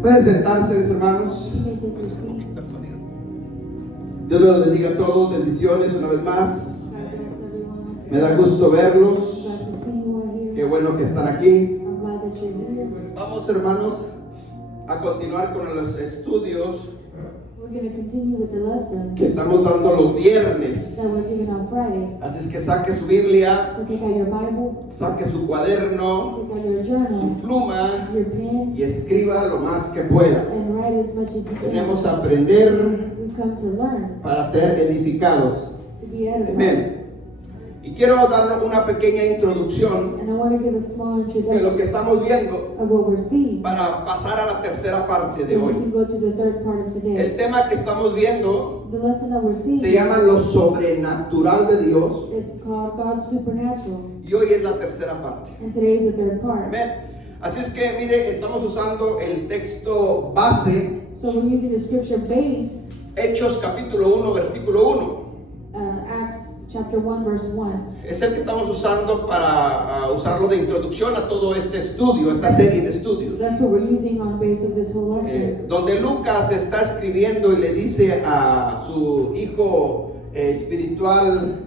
Pueden sentarse, mis hermanos. You may take your seat. Dios los bendiga a todos. Bendiciones una vez más. God bless everyone once Me da again. gusto verlos. Glad to see you all here. Qué bueno que están aquí. I'm glad that you're here. Vamos, hermanos, a continuar con los estudios We're going to continue with the lesson que estamos dando los viernes. that we're giving on Friday. Así es que saque su Biblia, So take out your Bible, saque su cuaderno, take out your su journal, pluma your pen, y escriba lo más que pueda. and write as much as you Tenemos can. a aprender We come to learn, para ser edificados. to be edified. Amén. Y quiero dar una pequeña introducción And I want to give a small de lo que introduction estamos viendo of what we're seeing. para pasar a la tercera parte de So we hoy. can go to the third part of today. El tema que estamos viendo The lesson that we're seeing se llama lo sobrenatural de Dios is called God's Supernatural. y hoy es la tercera parte. And today is the third part. Amén. Así es que, mire, estamos usando el texto base, So we're using the scripture base, Hechos capítulo 1, versículo 1. Acts chapter 1, verse 1. Es el que estamos usando para usarlo de introducción a todo este estudio, esta serie de estudios. That's what we're using on base of this whole lesson. Donde Lucas está escribiendo y le dice a su hijo espiritual,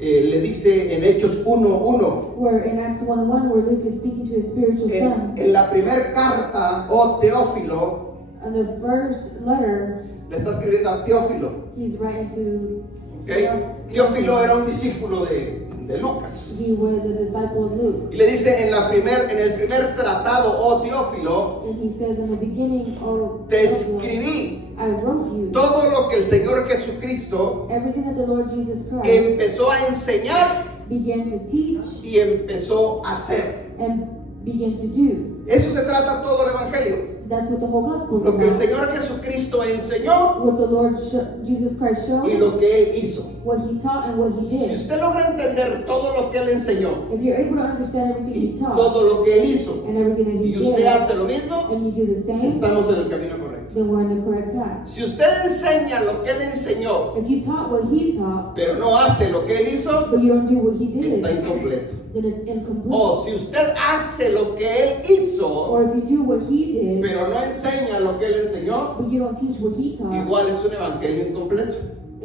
le dice en Hechos 1:1, Where in Acts 1:1, where Luke is speaking to his spiritual son. en la primera carta, oh Teófilo, On the first letter, le está escribiendo a Teófilo. he's writing to. ¿Okay? Teófilo era un discípulo de Lucas. He was a disciple of Luke. Y le dice en el primer tratado, oh Teófilo, And he says in the beginning, oh, te escribí I wrote you todo lo que el Señor Jesucristo everything that the Lord Jesus Christ empezó a enseñar began to teach y empezó a hacer. and began to do. Eso se trata todo el Evangelio. That's what the whole gospel is Lo que el about. Señor Jesucristo enseñó What the Lord Jesus Christ showed, y lo que Él hizo. what he taught, and what he Si did. usted logra entender todo lo que Él enseñó If you're able to understand everything y he taught todo lo que Él hizo and everything that he y usted did, hace lo mismo, and you do the same, estamos en el camino correcto. then we're in the correct path. Si usted enseña lo que Él enseñó If you taught what he taught, pero no hace lo que Él hizo, but you don't do what he did, está incompleto. then it's incomplete. O si usted hace lo que Él hizo Or if you do what he did, pero no enseña lo que Él enseñó, but you don't teach what he taught, igual es un evangelio incompleto.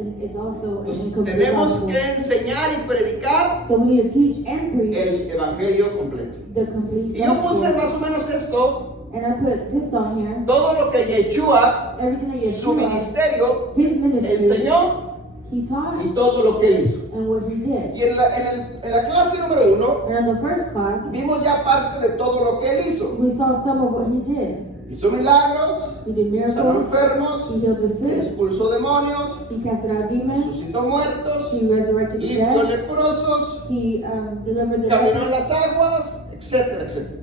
and it's also an Entonces, incomplete tenemos gospel. que enseñar y predicar So we need to teach and preach el evangelio completo. the complete Y yo puse gospel. más o menos esto, And I put this on here, todo lo que Yeshua, everything that su Yeshua, ministerio, his ministry, enseñó he taught y todo lo que Él hizo. and what he did. Y en la clase número 1, And in the first class, vimos ya parte de todo lo que Él hizo. we saw some of what he did. Hizo milagros, He did sanó miracles, enfermos, he healed the sick, expulsó demonios, he casted out demons, resucitó muertos, he resurrected the limpió dead, leprosos, he delivered the caminó en dead. las aguas, etcétera, etcétera.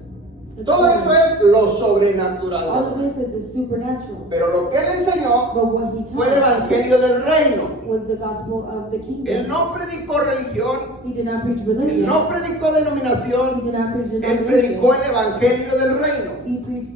Todo eso es lo sobrenatural. All of this is the supernatural. Pero lo que Él enseñó But what he fue el taught evangelio del reino. was the gospel of the Él kingdom. no predicó religión, He did not preach Él religion. no predicó He denominación, did not preach Él denomination. predicó el evangelio del reino. He preached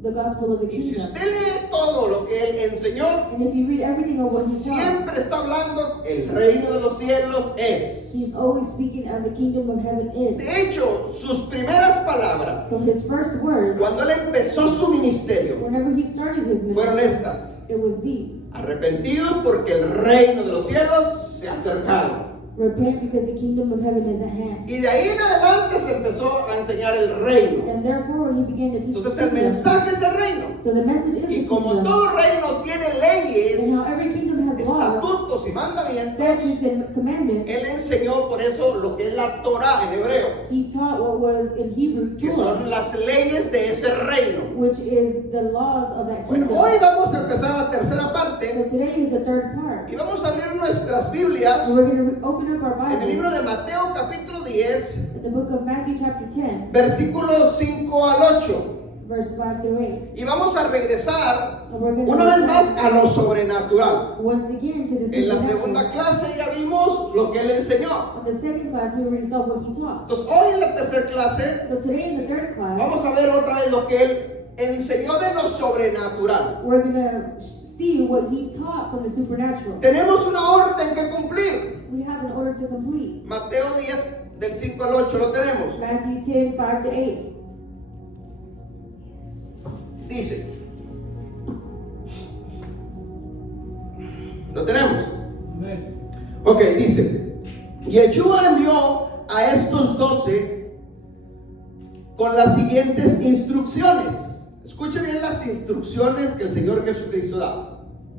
the gospel of the Y si kingdom. usted lee todo lo que Él enseñó, And if you read everything of what he taught, siempre está hablando, el reino de los cielos es. he's always speaking of the kingdom of heaven is. De hecho, sus primeras palabras, So his first words, cuando Él empezó su ministerio, whenever he started his fueron ministry, estas: it was these. arrepentidos porque el reino de los cielos se ha acercado. Repent because the kingdom of heaven is at hand. Y de ahí en adelante se empezó a enseñar el reino. And therefore he began to teach Entonces the el kingdom. mensaje es el reino. So the message is Y the como kingdom. todo reino tiene And leyes, how every kingdom has laws, estatutos y mandamientos, statutes, and commandments, Él enseñó por eso lo que es la Torah en hebreo, he taught what was in Hebrew que Torah, son las leyes de ese reino. which is the laws of that Bueno, kingdom. hoy vamos a empezar la tercera So parte today is the third part. y vamos a abrir nuestras Biblias So we're going to open up our en el Bible libro de Mateo capítulo 10, in the book of Matthew chapter 10, versículos 5 al 8. verse 5 through 8. Y vamos a regresar And we're going to una vez más a lo sobrenatural. once again to the En la supernatural. segunda clase ya vimos lo que Él enseñó. In the second class, we already saw what he taught. Entonces hoy en la tercera clase So today in the third class, vamos a ver otra vez lo que Él enseñó de lo sobrenatural. we're going to see what he taught from the supernatural. Tenemos una orden que cumplir. We have an order to complete. Mateo 10 del 5 al 8 lo tenemos. Matthew 10, 5 to 8. Dice, ¿Lo tenemos? Ok, dice, Yeshua envió a estos 12 con las siguientes instrucciones. Escuchen bien las instrucciones que el Señor Jesucristo da.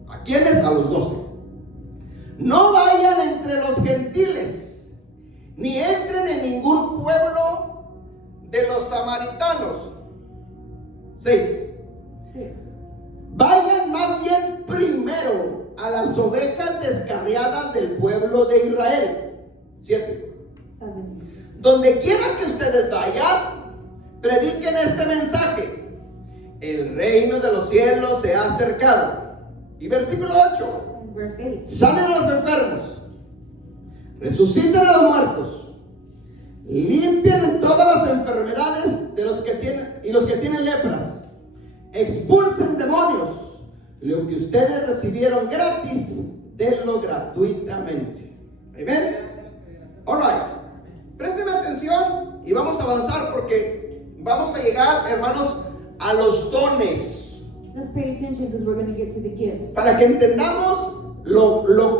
¿A quiénes? A los 12. No vayan entre los gentiles, ni entren en ningún pueblo de los samaritanos. 6. Vayan más bien primero a las ovejas descarriadas del pueblo de Israel. 7. Donde quiera que ustedes vayan, prediquen este mensaje: el reino de los cielos se ha acercado. Y versículo 8. Sanen a los enfermos, resuciten a los muertos, limpien todas las enfermedades de los que tienen lepras, expulsen demonios. Lo que ustedes recibieron gratis, denlo gratuitamente. Amén. Alright, présteme atención y vamos a avanzar porque vamos a llegar, hermanos, a los dones. Let's pay attention because we're going to get to the gifts. Para que entendamos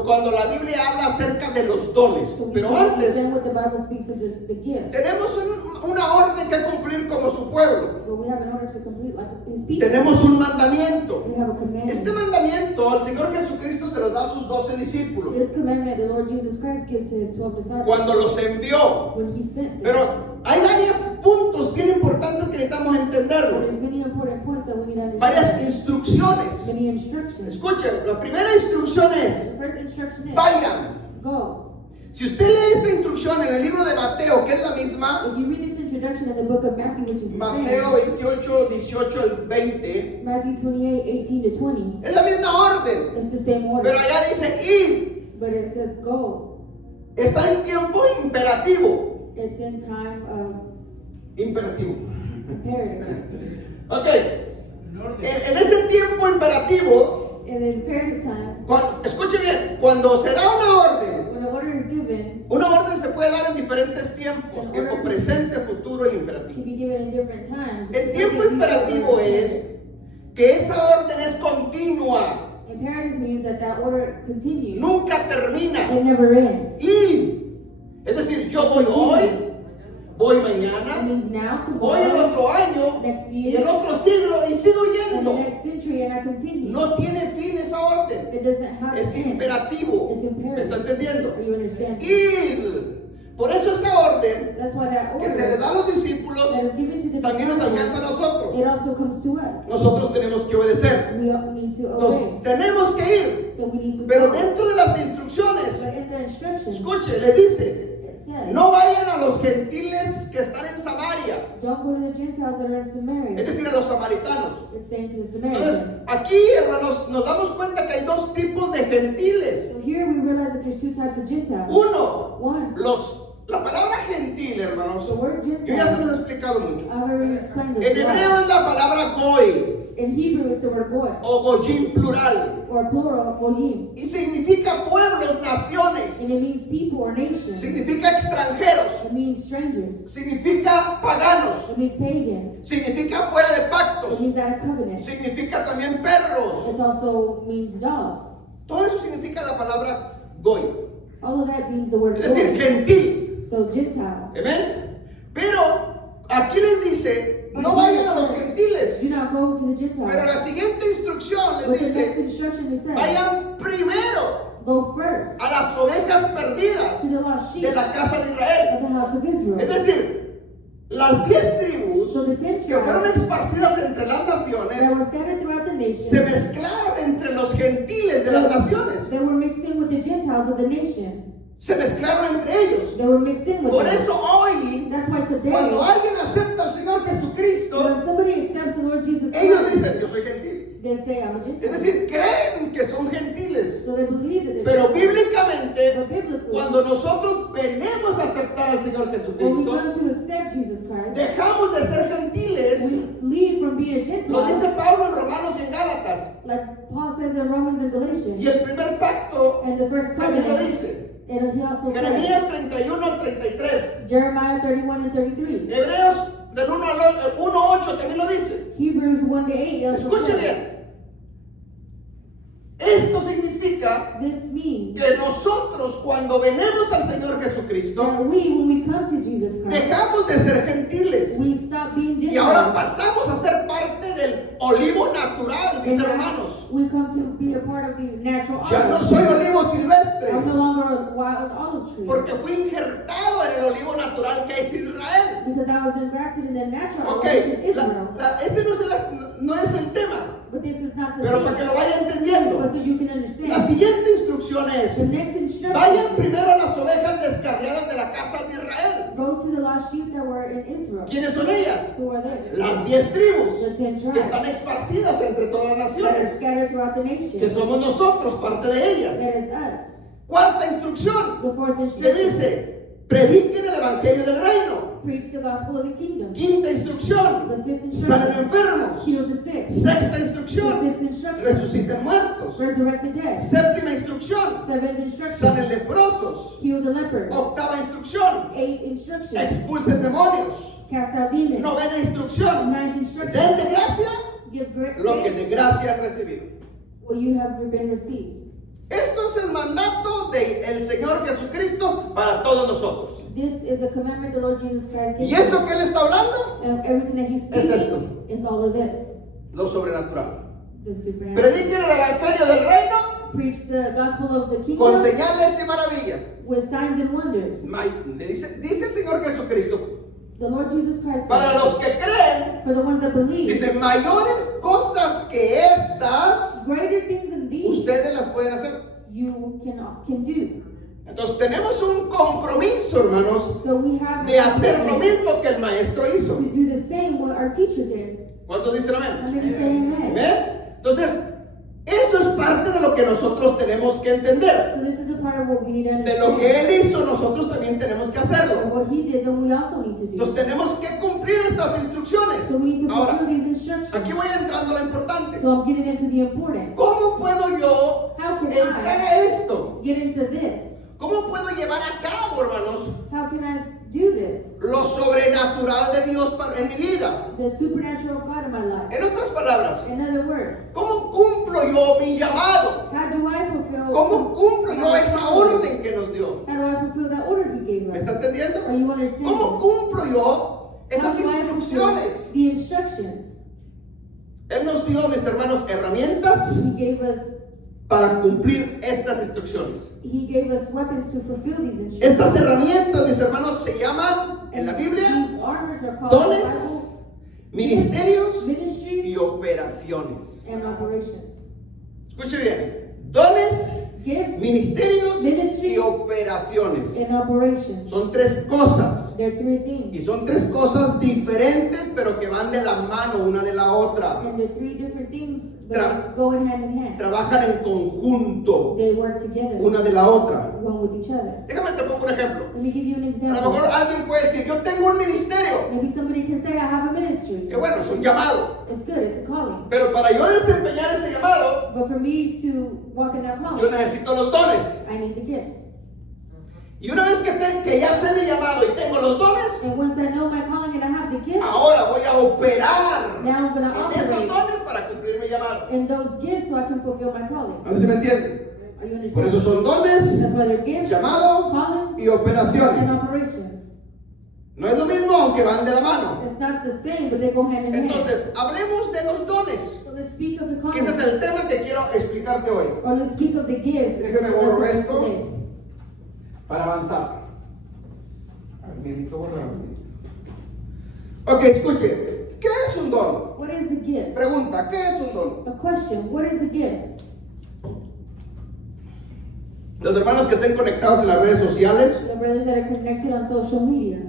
cuando la Biblia habla acerca de los dones. Pero antes what the Bible speaks of the gifts. tenemos una orden que cumplir como su pueblo. But we have an order to complete like his people. Tenemos un mandamiento. We have a commandment. Este mandamiento el Señor Jesucristo se lo da a sus 12 discípulos This commandment the Lord Jesus Christ gives to his 12 disciples cuando los envió. when he sent them. Pero hay varios puntos bien importantes que necesitamos entenderlo. There's many important points that we need to understand. Varias instrucciones. Many instructions. Escuchen, la primera instrucción The es: first instruction is vayan. go. Si usted lee esta instrucción en el libro de Mateo, que es la misma, If you read this introduction in the book of Matthew, which is the Mateo same, 28, 18 al 20, Matthew 28, 18 to 20, es la misma orden, it's the same order. pero allá dice ir. But it says go. Está en tiempo imperativo. It's in time of Imperativo. imperative. Ok. En ese tiempo imperativo, In the imperative time, escuche bien, cuando se da una orden, when an order is given, una orden se puede dar en diferentes tiempos: tiempo presente, futuro y it can imperativo. be given in different times. El tiempo imperativo es que esa orden es continua, Imperative means that that order continues. nunca termina. It never ends. Y es decir, yo voy hoy, voy It mañana, means now, voy el tomorrow, otro año next y year, el otro siglo y sigo and the yendo. next century, and I continue. No tiene fin esa orden. It doesn't have Es an end. imperativo. It's ¿Me imperative. está entendiendo? Are you understanding? Ir. Por eso esa orden That's why that que se le order da a los discípulos that is given to the también nos alcanza a disciples, nosotros. it also comes to us. Nosotros tenemos que obedecer. We all need to Entonces, obey. tenemos que ir. So we need to Pero go. dentro de las instrucciones, But in the instructions, escuche, le dice: it says, no vayan a los gentiles que están en Samaria, don't go to the Gentiles that are in es Samaria. decir, a los samaritanos. It's saying to the Entonces, Samaritans. aquí, hermanos, nos damos cuenta que hay dos tipos de gentiles. So here we realize that there's two types of Gentiles. Uno, One, la palabra gentil, hermanos, the word yo ya se Gentile. los he explicado mucho. I've already explained En this. hebreo es la palabra goy In Hebrew, it's the word goy, o goyim plural, or plural, goyim. y significa pueblos, naciones, And it means people or nations. significa extranjeros, It means strangers. significa paganos, It means pagans. significa fuera de It pactos, means out of covenant. significa también perros. It also means dogs. Todo eso significa la palabra goy, All of that means the word es decir, goy. gentil. So Gentile. ¿Amén? Pero aquí les dice: no vayan a los gentiles. Do not go to the Pero Gentiles. la siguiente instrucción But les the next dice: instruction it says, vayan primero go first a las ovejas perdidas to the lost sheep de la casa de Israel. of the house of Israel. Es decir, las 10 tribus So the 10 que fueron tribes esparcidas entre las that naciones were scattered throughout the se nation, mezclaron entre los gentiles de las naciones. they were mixed in with the Gentiles of the nation. Se mezclaron entre ellos. They were mixed in with Por them. eso hoy, That's why today, cuando alguien acepta al Señor Jesucristo, when somebody accepts the Lord Jesus ellos Christ, dicen: yo soy gentil. they say, I'm a Es Gentile. decir, creen que son gentiles. So they believe that they're Pero Gentiles. bíblicamente, But biblically, cuando nosotros venimos a aceptar al Señor when we Jesucristo, come to accept Jesus Christ, dejamos de ser gentiles. we leave from being a Lo dice Gentile, Pablo en Romanos y en Gálatas. like Paul says in Romans and Y Galatians, el primer pacto and the first también lo covenant, dice. and he also says, Jeremías 31 al 33. Jeremiah 31 and 33, Hebreos del 1 al 1:8 también lo dice. Hebrews 1 to 8 also Escuche says, bien. Esto significa This means que nosotros cuando venimos al Señor Jesucristo, that we, when we come to Jesus Christ, dejamos de ser gentiles we stop being y ahora Gentiles. pasamos a ser parte del olivo natural, dice And Romanos. we come to be a part of the natural Ya no olive. soy olivo I'm silvestre, no longer a wild olive tree. porque fui injertado en el olivo natural que es Israel. Because I was engrafted in the natural Ok, olive, which is Israel. este no es el tema, But this is not the pero thing. para que lo vaya entendiendo. But so you can La understand. siguiente instrucción es: The next instruction. vayan primero a las ovejas descarriadas de la casa de Israel. Go to the lost sheep that were in Israel. ¿Quiénes son ellas? Who are they? Las 10 tribus The 10 que están tribes esparcidas entre todas las that are naciones, scattered throughout the nation. que somos nosotros, parte de ellas. That is us. Cuarta instrucción, The fourth le instruction. dice: prediquen el evangelio del reino. Preach the gospel of the kingdom. Quinta instrucción, The fifth sanen instruction. enfermos. Heal the sick. Sexta The instrucción, sixth instruction. resuciten muertos. Resurrect the dead. Séptima instrucción, Seventh instruction. sanen leprosos. Heal the leper. Octava instrucción, Eighth instruction. expulsen demonios. Cast out demons. Novena instrucción, Ninth instruction. den de gracia Give lo que de grace gracia han recibido. what you have been received. Esto es el mandato del Señor Jesucristo para todos nosotros. This is the commandment the Lord Jesus Christ gave ¿Y eso us. que Él está hablando? And everything that He's Es esto. speaking is all of this. Lo sobrenatural. The supernatural. Prediquen el evangelio del reino Preach the gospel of the con kingdom señales y maravillas. with signs and wonders. Le dice el Señor Jesucristo, The Lord Jesus Christ para said, los que creen, for the ones that believe, dice, mayores cosas que estas, greater things than these ustedes las pueden hacer. you can do. Entonces tenemos un compromiso, hermanos, So we have de hacer lo to mismo que el maestro hizo. do the same what our teacher did. ¿Cuántos dicen amén? I'm going to say amen. ¿Amén? Entonces, eso es parte de lo que nosotros tenemos que entender. So this is a part of what we need to De lo understand. que Él hizo, nosotros también tenemos que And hacerlo. what he did, then we also need to do. Entonces tenemos que cumplir estas instrucciones. So we need to Ahora, fulfill these instructions. aquí voy entrando a lo importante. So I'm getting into the important. ¿Cómo puedo yo How can entrar I a esto? get into this? ¿Cómo puedo llevar a cabo, hermanos, How can I do this? lo sobrenatural de Dios en mi vida? The supernatural of God in my life. En otras palabras, In other words, ¿cómo cumplo yo mi llamado? how do I fulfill? ¿Cómo cumplo yo esa orden que nos dio? How do I fulfill that order He gave ¿Me us? está entendiendo? Are you understanding? ¿Cómo cumplo yo How esas do I fulfill instrucciones? the instructions? Él nos dio, mis hermanos, herramientas He gave us. para cumplir estas instrucciones. He gave us weapons to fulfill these instructions. Estas herramientas, mis hermanos, se llaman en la Biblia These armors are called dones, Bible, ministerios ministries, y operaciones. and operations. Escuche bien, dones, Gifts ministerios Ministries. y operaciones. and operations. Son tres cosas. There are three Y things. son tres cosas diferentes, pero que van de la mano una de la otra. And the three different things Tra- that go in hand. Trabajan en conjunto They work together, una de la otra. one with each other. Déjame te pongo un ejemplo. Let me give you an A lo example. mejor alguien puede decir, yo tengo un ministerio. Maybe somebody can say, I have a ministry. Que bueno, es un llamado. It's good, it's a calling. Pero para yo desempeñar ese llamado, But for me to walk in that yo calling, necesito los dones. I need the gifts. Y una vez que ya sé mi llamado y tengo los dones, And once I know my calling and I have the gifts, ahora voy a operar now I'm going to en esos operate dones para cumplir mi llamado. in those gifts so I can fulfill my calling. A ver si me entienden. Are you Por eso understanding? son dones, That's why they're gifts, llamado callings, y operaciones. and operations. No es lo mismo, aunque van de la mano. It's not the same, but they go hand in hand. Entonces, hablemos de los dones, So let's speak of the que ese es callings, el tema que quiero explicarte hoy, or let's speak of the gifts. Déjame in the borrar lesson esto. today. para avanzar. Ok, escuche, ¿qué es un don? What is a gift? Pregunta, ¿qué es un don? A question. What is a gift? Los hermanos que estén conectados en las redes sociales The brothers that are connected on social media,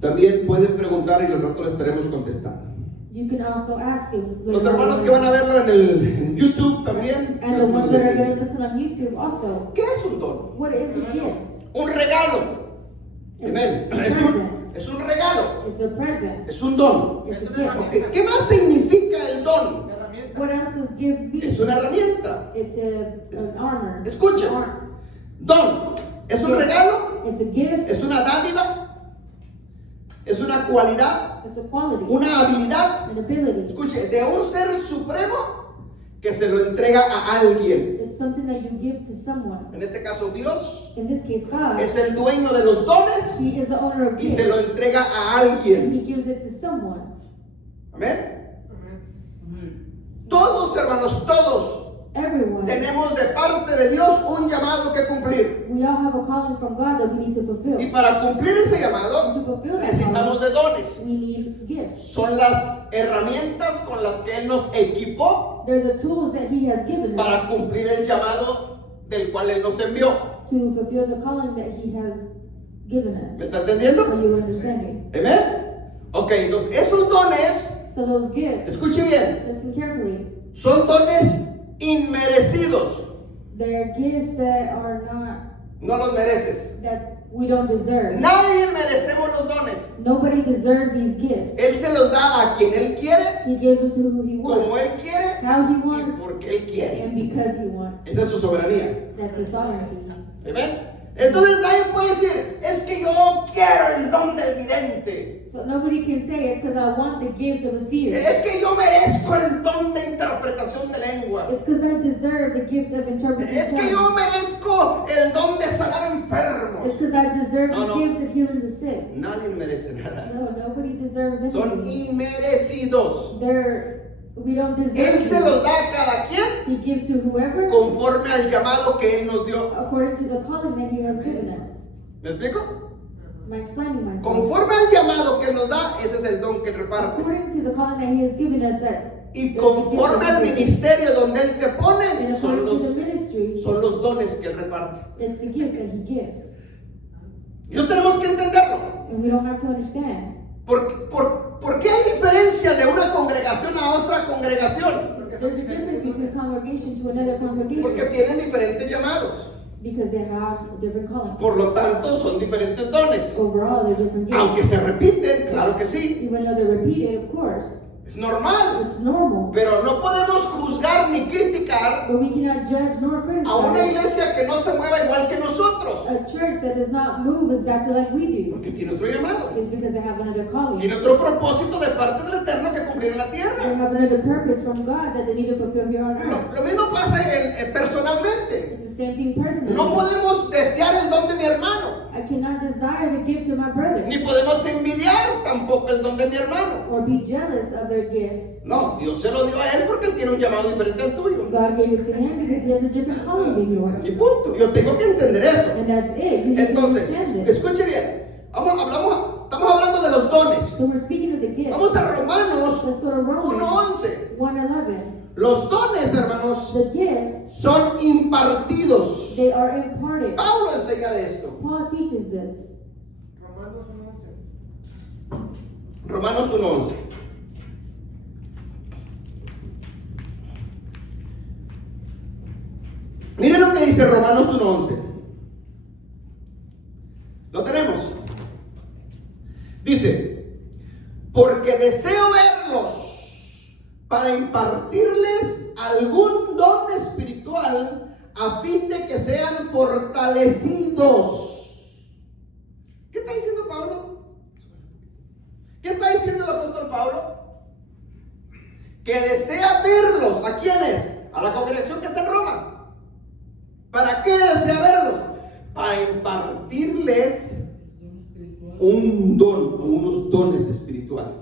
también pueden preguntar y al rato les estaremos contestando. you can also ask him. Los hermanos que van a verlo en YouTube también. And the ones that are going to listen on YouTube also. ¿Qué es un don? What is a gift? Un regalo. Amén. Es un regalo. It's a present. Es un don. It's a gift. Ok, ¿qué más significa el don? What else does gift mean? Es una herramienta. It's an armor. Escucha. Arm. Don. Es un regalo. It's a gift. Es una dádiva. Es una cualidad. It's a quality. Una habilidad. An ability. Escuche, de un ser supremo que se lo entrega a alguien. It's something that you give to someone. En este caso, Dios In this case, God, es el dueño de los dones He is the owner of y gifts. se lo entrega a And alguien. He gives it to someone. Amén. Todos, hermanos, todos Everyone. tenemos de parte de Dios un llamado que cumplir. We all have a calling from God that we need to fulfill. Y para cumplir ese To llamado fulfill that necesitamos calling, de dones. we need gifts. Son las herramientas con las que Él nos equipó They're the tools that He has given us para cumplir el llamado del cual Él nos envió. to fulfill the calling that He has given us. ¿Me está entendiendo? Are you understanding? ¿Amén? Ok, entonces esos dones, So those gifts, escuche bien, listen carefully, son dones inmerecidos. they're gifts that are not, No los mereces. that we don't deserve. Nadie merecemos los dones. Nobody deserves these gifts. Él se los da a quien Él quiere, He gives them to who He como wants, Él quiere how He y wants, porque Él quiere. and because He wants. Esa es su soberanía. That's His sovereignty. ¿Amén? Entonces nadie puede decir, es que yo quiero el don del vidente. So nobody can say it's because I want the gift of a seer. Es que yo merezco el don de interpretación de lengua. It's because I deserve the gift of interpreting Es que yo tongues. merezco el don de sanar enfermos. It's because I deserve No, no. the gift of healing the sick. Nadie merece nada. No, nobody deserves Son anything. inmerecidos. We don't Él deserve se los it. da a cada quien He gives to whoever conforme al llamado que Él nos dio. according to the calling that He has given us. ¿Me explico? Am I explaining myself? Conforme al llamado que Él nos da, ese es el don que Él reparte. According to the calling that He has given us, that Y is the gift conforme that al He gives. ministerio donde Él te And pone, according to the ministry, son los dones que Él reparte. it's the gift that He gives. Y no tenemos que entenderlo. And we don't have to understand. ¿Por qué hay diferencia de una congregación a otra congregación? There's a difference between congregation to another Porque congregation tienen diferentes llamados. because they have different callings. Por lo tanto, son diferentes dones. Overall, they're different gifts. Aunque se repiten, claro que sí. Even though they're repeated, of course, Es normal. it's normal. Pero no podemos juzgar ni criticar But we cannot judge nor a una criticize iglesia que no se mueva igual que nosotros. a church that does not move exactly like we do. Porque tiene otro llamado. It's because they have another calling. Tiene otro propósito de parte del Eterno que cumplir en la They tierra. have another purpose from God that they need to fulfill here on earth. Lo mismo pasa personalmente. It's the same thing personally. No podemos desear el don de mi hermano. I cannot desire the gift of my brother Ni podemos envidiar tampoco el don de mi hermano. or be jealous of their gift. No, Dios se lo dio a él porque él tiene un llamado diferente al tuyo. God gave it to him because he has a different calling than yours. Y punto. Yo tengo que entender eso. And that's it. You need to Entonces, understand this. escuche bien. Estamos hablando de los dones. So we're speaking of the gifts. Vamos a Romanos Let's go to Romans 1:11. 1:11. Los dones, hermanos, The gifts, son impartidos. they are imparted. Pablo enseña de esto. Paul teaches this. Romanos 1:11. Miren lo que dice Romanos 1:11. Lo tenemos. Dice, porque deseo verlos para impartirles algún don espiritual a fin de que sean fortalecidos. ¿Qué está diciendo Pablo? ¿Qué está diciendo el apóstol Pablo? Que desea verlos. ¿A quiénes? A la congregación que está en Roma. ¿Para qué desea verlos? Para impartirles un don o unos dones espirituales.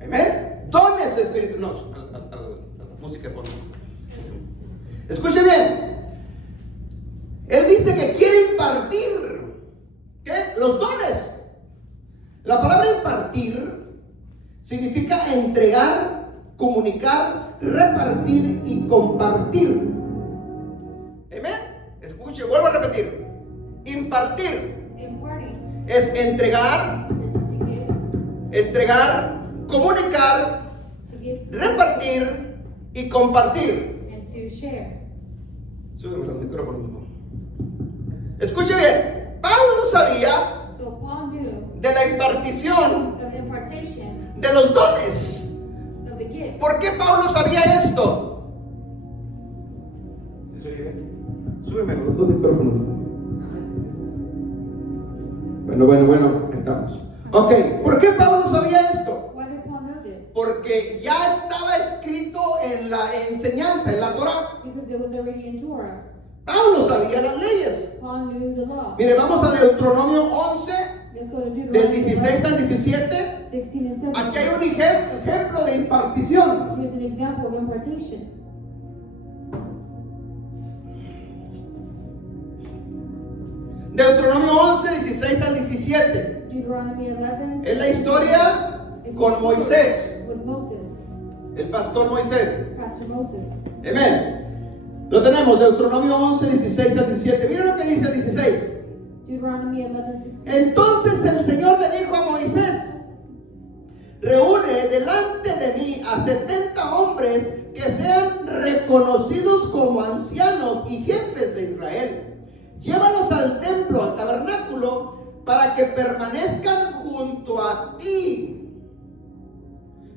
¿Amén? Dones espirituales. No, la música de fondo. Escuche bien. Él dice que quiere impartir. ¿Qué? Los dones. La palabra impartir significa entregar, comunicar, repartir y compartir. ¿Amén? Escuche, vuelvo a repetir. Impartir Imparting. es entregar, comunicar, To give repartir y compartir. and to share. Súbeme los micrófonos. Escuche bien. Pablo sabía So Paul knew de la impartición of impartation de los dones. of the gifts. ¿Por qué Pablo sabía esto? ¿Sí se oye bien? Súbeme los dos micrófonos. Bueno, estamos. Ok, ¿por qué Pablo sabía esto? Why did Paul know this? Porque ya estaba escrito en la enseñanza, en la Torah. Because it was already in Torah. Pablo sabía las leyes. Paul knew the law. Mire, vamos a Deuteronomio 11, Let's go to del Deuteronomy 16 al 17. 16 and 17. Aquí hay un ejemplo de impartición. Here's an example of impartation. Deuteronomio 11, 16 al 17. Deuteronomy 11. Es la historia con Moisés, With Moses. el pastor Moisés. Pastor Moses. Amén. Lo tenemos, Deuteronomio 11, 16 al 17. Mira lo que dice el 16. Deuteronomy 11, 16. Entonces el Señor le dijo a Moisés: reúne delante de mí a 70 hombres que sean reconocidos como ancianos y jefes de Israel. Llévalos al templo, al tabernáculo, para que permanezcan junto a ti.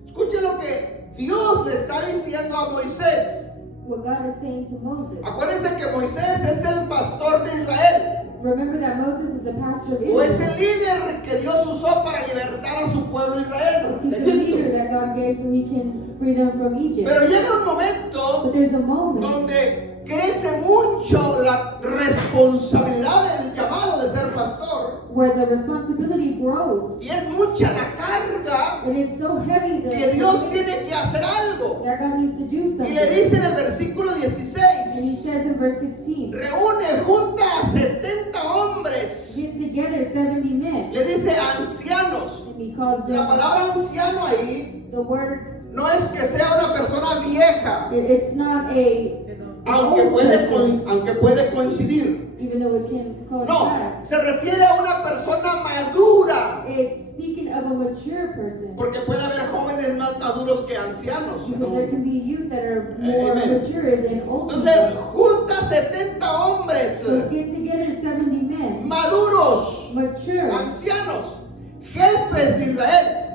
Escuche lo que Dios le está diciendo a Moisés. What God is saying to Moses. Acuérdense que Moisés es el pastor de Israel. Remember that Moses is the pastor of O es Israel. el líder que Dios usó para libertar a su pueblo Israel He's de the leader Egipto. that God gave so he can free them from Egypt. Pero llega un momento But there's a moment donde crece mucho la responsabilidad del llamado de ser pastor. where the responsibility grows. Y es mucha la carga And it's so heavy que Dios tiene que hacer algo. that God needs to do Y something. le dice en el versículo And he 16: says in verse 16, reúne, junta a 70 hombres. get together 70 men. Le dice ancianos. And he calls La them, palabra anciano ahí the word, no es que sea una persona vieja, it's not an aunque old puede, person, aunque puede coincidir. even though it can No, coincide. se refiere a una persona madura, It's speaking of a mature person. porque puede haber jóvenes más maduros que ancianos, Because ¿no? there can be youth that are more Amen. mature than old Entonces, people. junta 70 hombres So get together 70 men, maduros, mature, ancianos, jefes de Israel,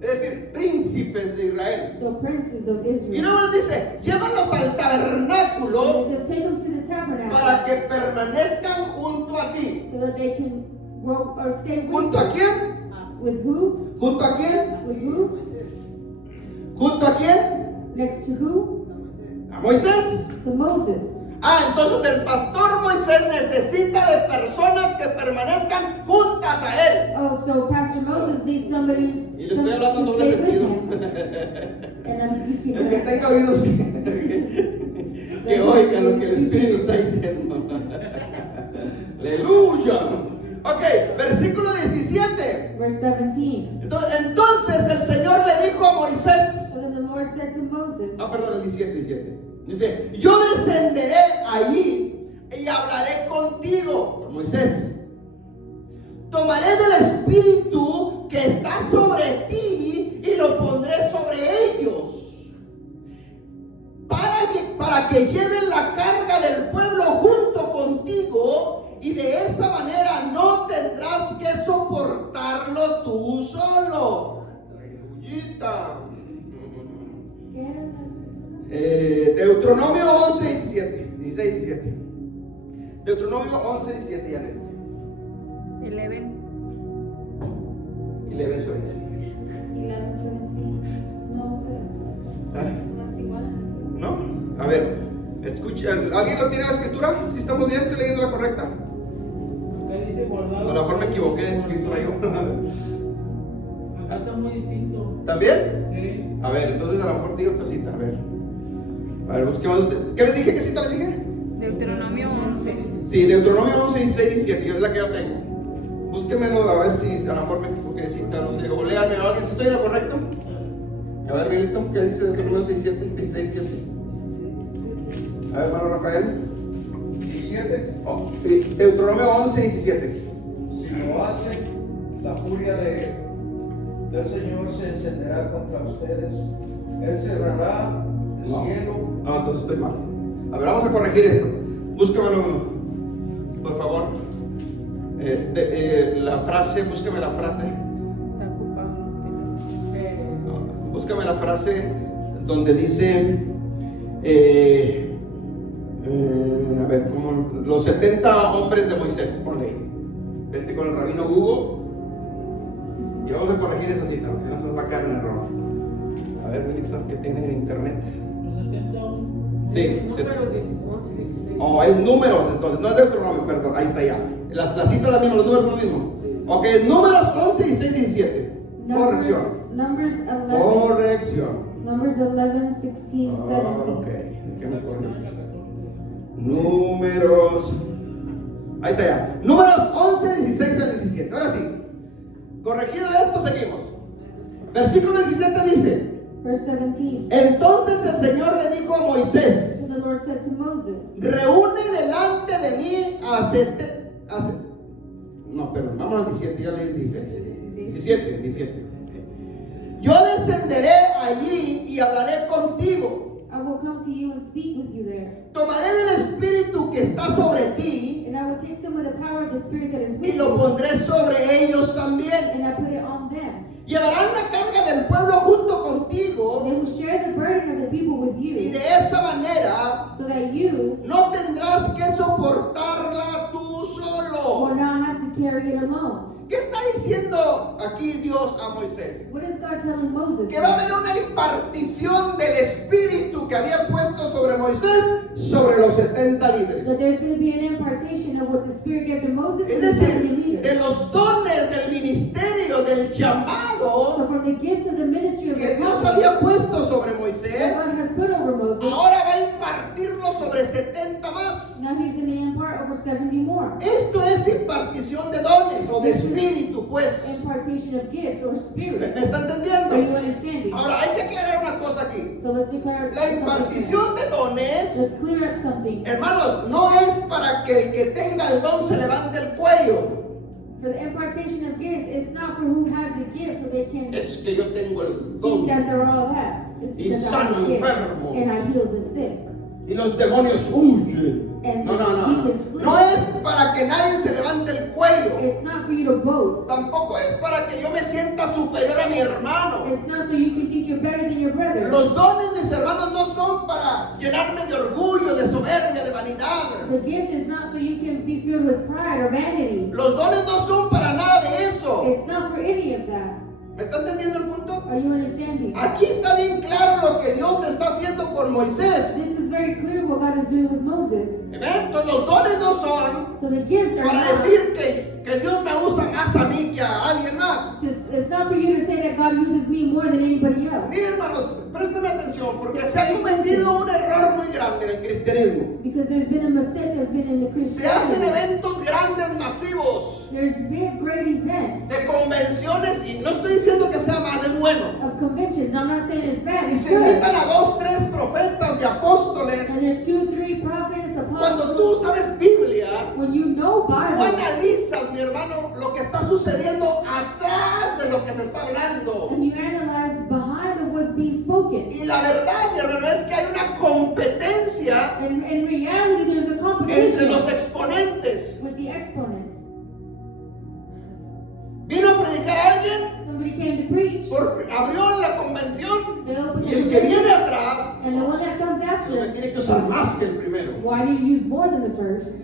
es decir, príncipes de Israel. so princes of Y Israel. luego dice, llévalos al And tabernáculo it says, take them to the tabernacle para que permanezcan junto a ti. so that they can grow or stay with ¿Junto a you. quién? With who? ¿Junto a quién? With who? ¿Junto a quién? Next to who? A Moisés. To Moses. Ah, entonces el pastor Moisés necesita de personas que permanezcan juntas a él. Oh, so Pastor Moses needs somebody Y le estoy hablando en to doble stay with sentido. him. And I'm speaking El que of tenga oídos que oiga lo que el Espíritu está diciendo. Aleluya. Ok, versículo 17. verse 17. Entonces el Señor le dijo a Moisés. So then the Lord said to Moses, Ah, perdón, el 17. Dice, yo descenderé allí y hablaré contigo, con Moisés. Tomaré del Espíritu que está sobre ti y lo pondré sobre ellos. Para que lleven la carga del pueblo junto contigo, y de esa manera no tendrás que soportarlo tú solo. Aleluyita. ¿qué era la escritura? Deuteronomio 11, 17. 16, 17. Deuteronomio 11, 17 ya leíste. 11. 11, sorry. 11, 17. No sé. ¿Ah? No es igual. ¿No? A ver, escucha, ¿alguien lo tiene la escritura? ¿Sí estamos bien? ¿Estoy leyendo la correcta? Acá dice guardado. A lo mejor me equivoqué de escritura yo. Acá está muy distinto. ¿También? Sí. A ver, entonces a lo mejor digo otra cita. A ver, busquemos. ¿Qué les dije? ¿Qué cita les dije? Deuteronomio 11. Sí, Deuteronomio 11, 16, 17. Es la que yo tengo. Búsquemelo a ver si a lo mejor me equivoqué de cita, no sé. O léanmelo a alguien si estoy en lo correcto. A ver, Miguelito, ¿qué dice Deuteronomio 16, 17? A ver, hermano Rafael. 17. Oh, Deuteronomio 11, 17. Si lo hacen, la furia del Señor se encenderá contra ustedes. Él cerrará el cielo. No, entonces estoy mal. A ver, vamos a corregir esto. Búscamelo, por favor. La frase, búscame la frase. Está ocupado. No, búscame la frase donde dice. A ver, como los 70 hombres de Moisés, ponle ahí. Vete con el rabino Google y vamos a corregir esa cita, porque no se nos va a caer un error. A ver, Milito, que tiene internet. 71. Sí. Número 11, 16. Oh, es números, entonces, no es Deuteronomio, perdón, ahí está ya. La cita es la misma, los números son los mismos. Ok, números 11, 16, 17. Corrección. Numbers 11. Corrección. Numbers 11, 16, 17. Ok, déjame corregir. Números. Ahí está ya. Números 11, 16 al 17. Ahora sí. Corregido esto, seguimos. Versículo 17 dice: Verse 17. Entonces el Señor le dijo a Moisés: So the Lord said to Moses, reúne delante de mí no, perdón, vamos al 17, ya leí el 16. 17. Yo descenderé allí y hablaré contigo. I will come to you and speak with you there. Tomaré del espíritu que está sobre ti And I will take some of the power of the Spirit that is y with lo you, pondré sobre ellos también. and I put it on them. Llevarán la carga del pueblo junto contigo They will share the burden of the people with y you, de esa manera so that you no tendrás que soportarla tú will solo. not have to carry it alone. ¿Qué está diciendo aquí Dios a Moisés? What is God telling Moses? Que va a haber una impartición del espíritu que había puesto sobre Moisés sobre los 70 líderes. That there's going to be an impartation of what the Spirit gave to Moses Es to the 70 decir, leaders. de los dones del ministerio, del So llamado from the gifts of the ministry of que the Dios prophet había puesto sobre that Moisés, God has put over Moses, ahora va a impartirlo sobre 70 más. now he's going to impart over 70 more. Esto es impartición de dones o de espíritu, pues. Impartation of gifts or ¿Me spirit. está Are you entendiendo? understanding? Ahora hay que aclarar una cosa aquí. So let's declare La something. impartición de dones, Let's clear up something. hermanos, no es para que el que tenga el don se levante el cuello. For the impartation of gifts, it's not for who has a gift so they can Es que yo tengo el think don. that they're all that. It's Y because I sano have a gift enfermo. and I heal the sick. Y los demonios huyen. And No, the no, no. demons flee. No es para que nadie se levante el cuello. It's not for you to boast. Tampoco es para que yo me sienta superior a mi hermano. It's not so you can think you're better than your brother. Los dones, mis hermanos, no son para llenarme de orgullo, de soberbia, de vanidad. The gift is not so you can be filled with pride or vanity. Los dones no son para nada de eso. It's not for any of that. ¿Me está entendiendo el punto? Are you understanding? Aquí está bien claro lo que Dios está haciendo con Moisés. This is very clear what God is doing with Moses. ¿Ven? Entonces, los dones no son So the gifts are para not. decir que Dios me usa más a mí que a alguien más. It's not for you to say that God uses me more than anybody else. Miren, hermanos, présteme atención porque se ha cometido un error muy grande en el cristianismo. Because there's been a mistake that's been in the Se hacen Christianity. eventos grandes, masivos, There's been great events de convenciones, y no estoy diciendo que sea malo, es bueno. of conventions. I'm not saying it's bad. Y It's se good. invitan a 2, 3 profetas y apóstoles. And there's 2, 3 prophets, Cuando apostles. tú sabes Biblia, When you know tú Bible, analizas, mi hermano, lo que está sucediendo atrás de lo que se está hablando. and you analyze behind of what's being spoken. Y la verdad, mi hermano, es que hay una competencia And in reality, there's a entre competition los exponentes. with the exponents. Vino a predicar a alguien, Somebody came to preach. abrió la convención, They opened y the el que viene convention, atrás and the one that comes lo que after, tiene que usar más que el primero. why need to use more than the first?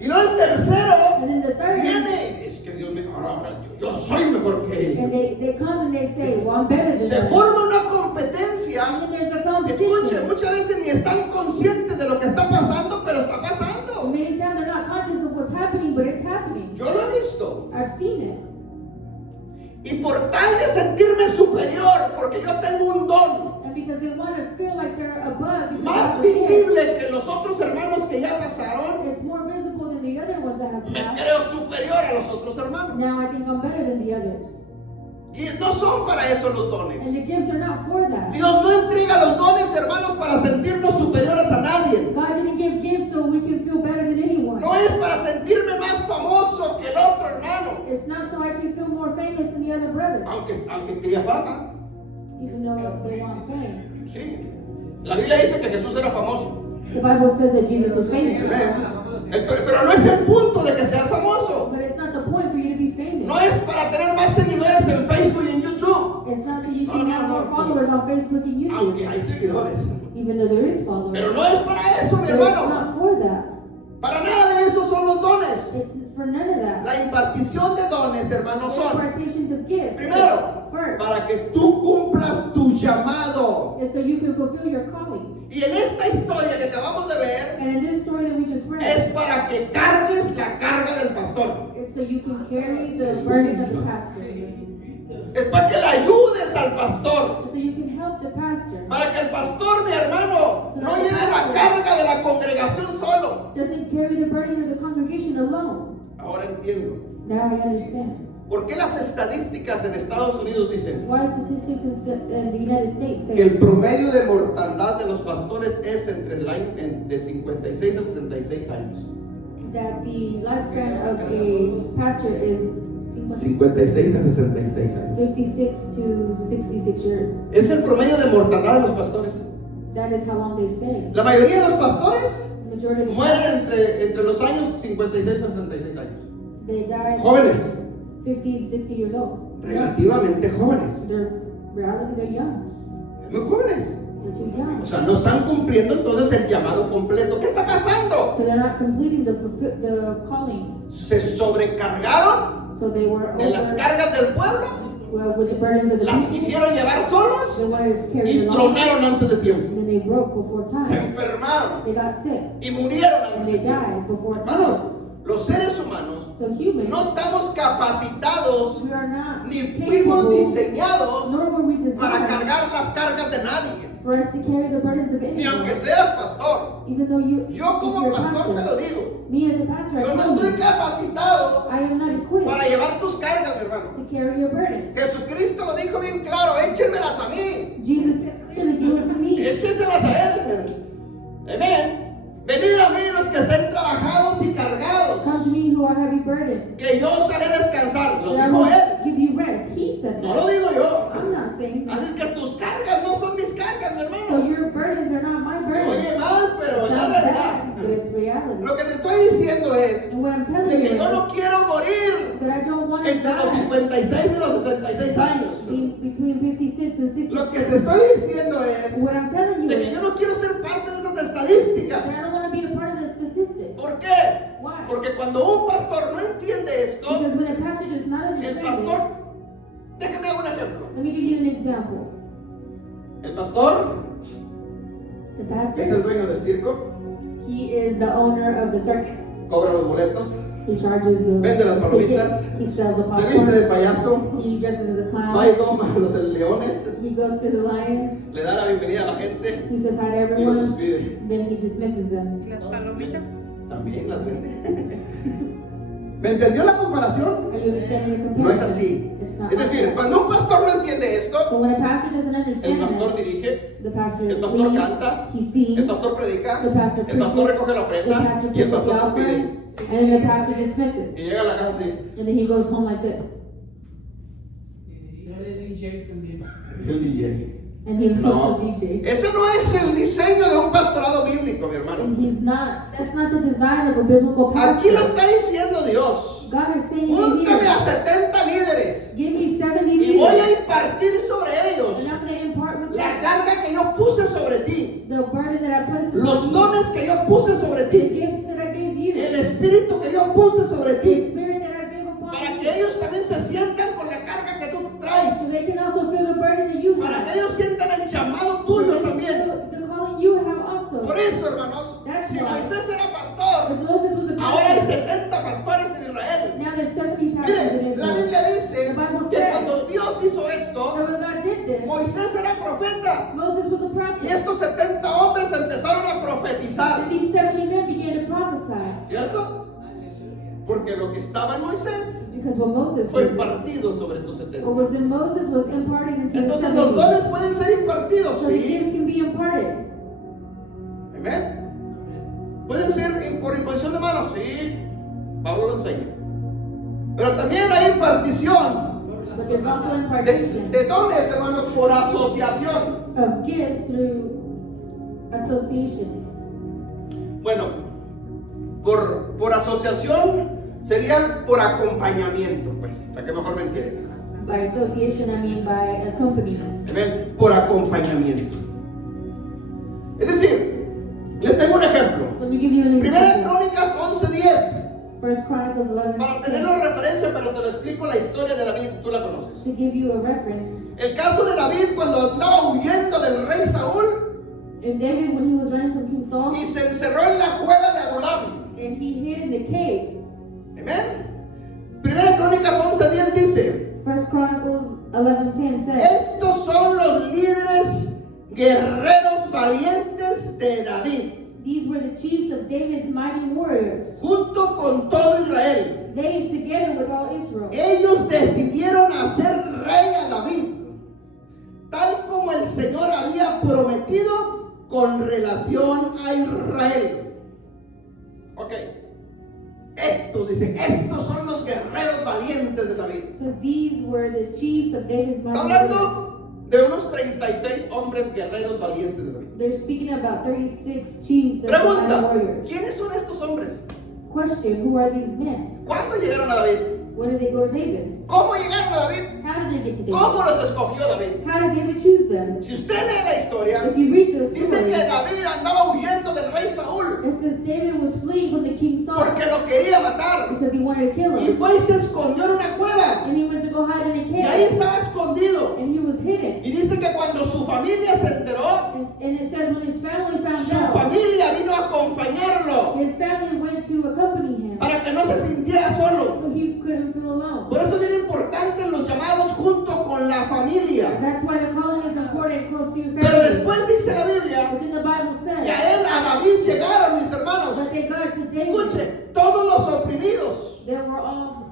Y luego el tercero And then the third, viene. Es que Dios me. Ahora yo soy mejor que and ellos. they come and they say, well, I'm better than Se them. forma una competencia. And then there's a Escuchen, competition. muchas veces ni están conscientes de lo que está pasando, pero está And pasando. many times they're not conscious of what's happening, but it's happening. Yo lo he visto. I've seen it. Y por tal de sentirme superior, porque yo tengo un don And because they want to feel like they're above, because más of the gift, visible que los otros hermanos que ya pasaron, it's more visible than the other ones that have me passed. creo superior a los otros hermanos. Now I think I'm better than the others. Y no son para eso los dones. And the gifts are not for that. Dios no entrega los dones, hermanos, para sentirnos superiores a nadie. God didn't give gifts so we can feel better than anyone. No es para sentirme más famoso que el otro hermano, It's not so I can feel more famous than the other brother, aunque quería fama. even though they want fame. Sí. La Biblia dice que Jesús era famoso. The Bible says that Jesus was famous. Pero no es el punto de que seas famoso. But it's not the point for you to be famous. No es para tener más seguidores en Facebook y en YouTube. It's not so you No, can no, have more no. followers on Facebook and Aunque YouTube, hay seguidores. even though there is followers. Pero no es para eso, mi But it's hermano. not for that. Para nada de eso son los dones. It's for none of that. La impartición de dones, hermanos, The son impartations of gifts. primero First, para que tú cumplas tu llamado. it's It's so you can fulfill your calling. Y en esta historia que acabamos de ver, And in this story that we just read, es para que cargues la carga del pastor. it's so you can carry the burden of the pastor. Es para que le ayudes al pastor. So you can help the pastor. Para que el pastor, mi hermano, no lleve la carga de la congregación solo. Doesn't carry the burden of the congregation alone. Ahora entiendo. Now I understand. ¿Por qué las estadísticas en Estados Unidos dicen Why statistics in the United States que el say promedio de mortandad de los pastores es entre el año de 56 a 66 años? that the lifespan of a pastor is 56 a 66 años. 56 to 66 years? Es el promedio de mortandad de los pastores. That is how long they stay. La mayoría de los pastores The majority of the mueren entre los años 56 a 66 años. they die Jóvenes, 50 and 60 years old. relativamente jóvenes. They're reality they're young. Muy jóvenes. They're too young. O sea, no están cumpliendo entonces el llamado completo. ¿Qué está pasando? So they're not completing the calling. Se sobrecargaron So they were de las cargas del pueblo, with the burdens of the las people. quisieron llevar solos They wanted to carry y it along. tronaron antes de And tiempo. then they broke before Se time. enfermaron They got sick. y murieron And antes they de tiempo. died before Hermanos, time. los seres humanos So humans, no estamos capacitados we are not ni fuimos capable, diseñados nor were we para designed cargar las cargas de nadie, for us to carry the burdens of ni aunque anyone. seas pastor. Even though Yo if como you're a pastor te lo pastor, digo, me as a pastor, I yo no tell estoy you, capacitado I am not equipped para llevar tus cargas, mi hermano. to carry your burdens. Jesucristo lo dijo bien claro, échenmelas a mí, Jesus said clearly, give it to me. échenselas a Él. Amén. Venid a mí los que estén trabajados y cargados, Come to me who are heavy burdened, que yo os haré descansar. Lo and I dijo will Él, give you rest. He said no lo that. digo yo. I'm not saying that. Así es que tus cargas no son mis cargas, mi So hermano. your burdens are not my burdens. Oye mal, pero It es la sounds realidad. bad, but it's reality. Lo que te estoy diciendo es And what I'm telling de you que yo is no quiero morir that I don't want to entre los die 56 y los 66 años. between 56 and 66. Lo que te estoy diciendo es What I'm telling you de que is yo no quiero ser parte de esas estadísticas. that I don't want to be a part of the statistics. ¿Por qué? Why? Porque cuando un pastor no entiende esto, Because when a pastor does not el understand pastor, this, déjame dar un ejemplo. let me give you an example. El pastor The es el pastor, dueño del circo, he is the owner of the circus. cobra los boletos, He charges the Vende las palomitas, tickets. He sells the se viste de popcorn. payaso, He dresses as a va y clown. toma a los leones, He goes to the lions. le da la bienvenida a la gente He says hi to y los everyone. despide. Then he dismisses them. ¿Y las palomitas? También las vende. ¿Me entendió la comparación? Are you understanding the No es comparison? así. It's not Es like decir, that. cuando un pastor no entiende esto, So when a pastor doesn't el understand pastor this, dirige, the pastor el pastor leads, canta, he sings, el pastor predica, the pastor el pastor preaches, recoge la the ofrenda pastor y el picks up the pastor despide. offering, and then the pastor dismisses. Y llega a la casa así. And then he goes home like this. Yo le DJ también. El DJ. And he's No. also DJ. Ese no es el diseño de un pastorado bíblico, mi hermano. And that's not the design of a biblical Aquí lo pastor. está diciendo Dios. God is saying it Júntame a here, 70 líderes give me 70 y voy a leaders, impartir sobre ellos and I'm going to impart with la them carga que yo puse sobre ti, the burden that I placed los upon you, dones que yo puse sobre the ti, gifts that I gave you, el espíritu que yo puse sobre the ti, spirit that I gave upon para you, que ellos también se sientan con la carga que tú traes, so they can also feel the burden that you para que have. ellos sientan el llamado So tuyo they can también. feel the calling you have also. Por eso, hermanos, That's si why. Moisés era pastor, If Moses was a ahora hay pastor, 70 pastores en Israel. now there's 70 pastors in Mire, la Israel. Biblia dice The Bible que says cuando Dios hizo esto, that when God did this, Moisés era profeta Moses was a y prophet. estos 70 hombres empezaron a profetizar, And these 70 men began to prophesy. ¿cierto? Porque lo que estaba en Moisés Because what Moses fue was, impartido sobre estos what 70. was in Moses was imparted into the Entonces los 70. dones pueden ser impartidos, So the ¿sí? gifts can be imparted. Amén. Pueden ser por imposición de manos, sí. Pablo lo enseña. Pero también hay impartición But there's also impartation de dones, hermanos, por asociación. of gifts through association. Bueno, por asociación serían por acompañamiento, pues, para que mejor me entiendan. By association, I mean by accompaniment. Amén. Por acompañamiento. Es decir, les tengo un ejemplo. Let me give you an Primera example. Crónicas 11:10. First Chronicles 11. Para tenerlo en referencia, pero te lo explico la historia de David, tú la conoces. To give you a reference, El caso de David cuando andaba huyendo del rey Saúl And David, when he was running from King Saul, y se encerró en la cueva de Adulam. and he hid in the cave. Amén. Primera Crónicas 11:10 dice: First Chronicles 11:10 says, estos son los líderes guerreros valientes de David, these were the chiefs of David's mighty warriors. junto con todo Israel. They, together with all Israel, Ellos decidieron hacer rey a David, tal como el Señor había prometido con relación a Israel. Ok. Estos, dice, estos son los guerreros valientes de David. says these were the chiefs of David's Está mighty warriors. hablando de unos 36 hombres guerreros valientes de David. They're speaking about 36 chiefs of the mighty Pregunta, warriors. ¿quiénes son estos hombres? Question, who are these men? ¿Cuándo llegaron a David? When did they go to David? ¿Cómo llegaron a David? How did they get to David? ¿Cómo los escogió David? How did David choose them? Si usted lee la historia, If you read the dice story, que David andaba huyendo del rey Saúl it says David was fleeing from the king Saul porque lo quería matar. because he wanted to kill Y him. fue y se escondió en una cueva. And he went to go hide in a Y ahí cave. estaba escondido. And he was hidden. Y dice que cuando su familia se enteró, And it says when his family found su out, familia vino a acompañarlo his family went to accompany him para que no se sintiera solo. so he couldn't feel alone. Por eso es bien importante los llamados junto con la familia. That's why the calling is important, close to your Pero family. después dice la Biblia But then the Bible que says a David llegaron, mis hermanos. that they got to David. Escuche, todos los oprimidos, They were all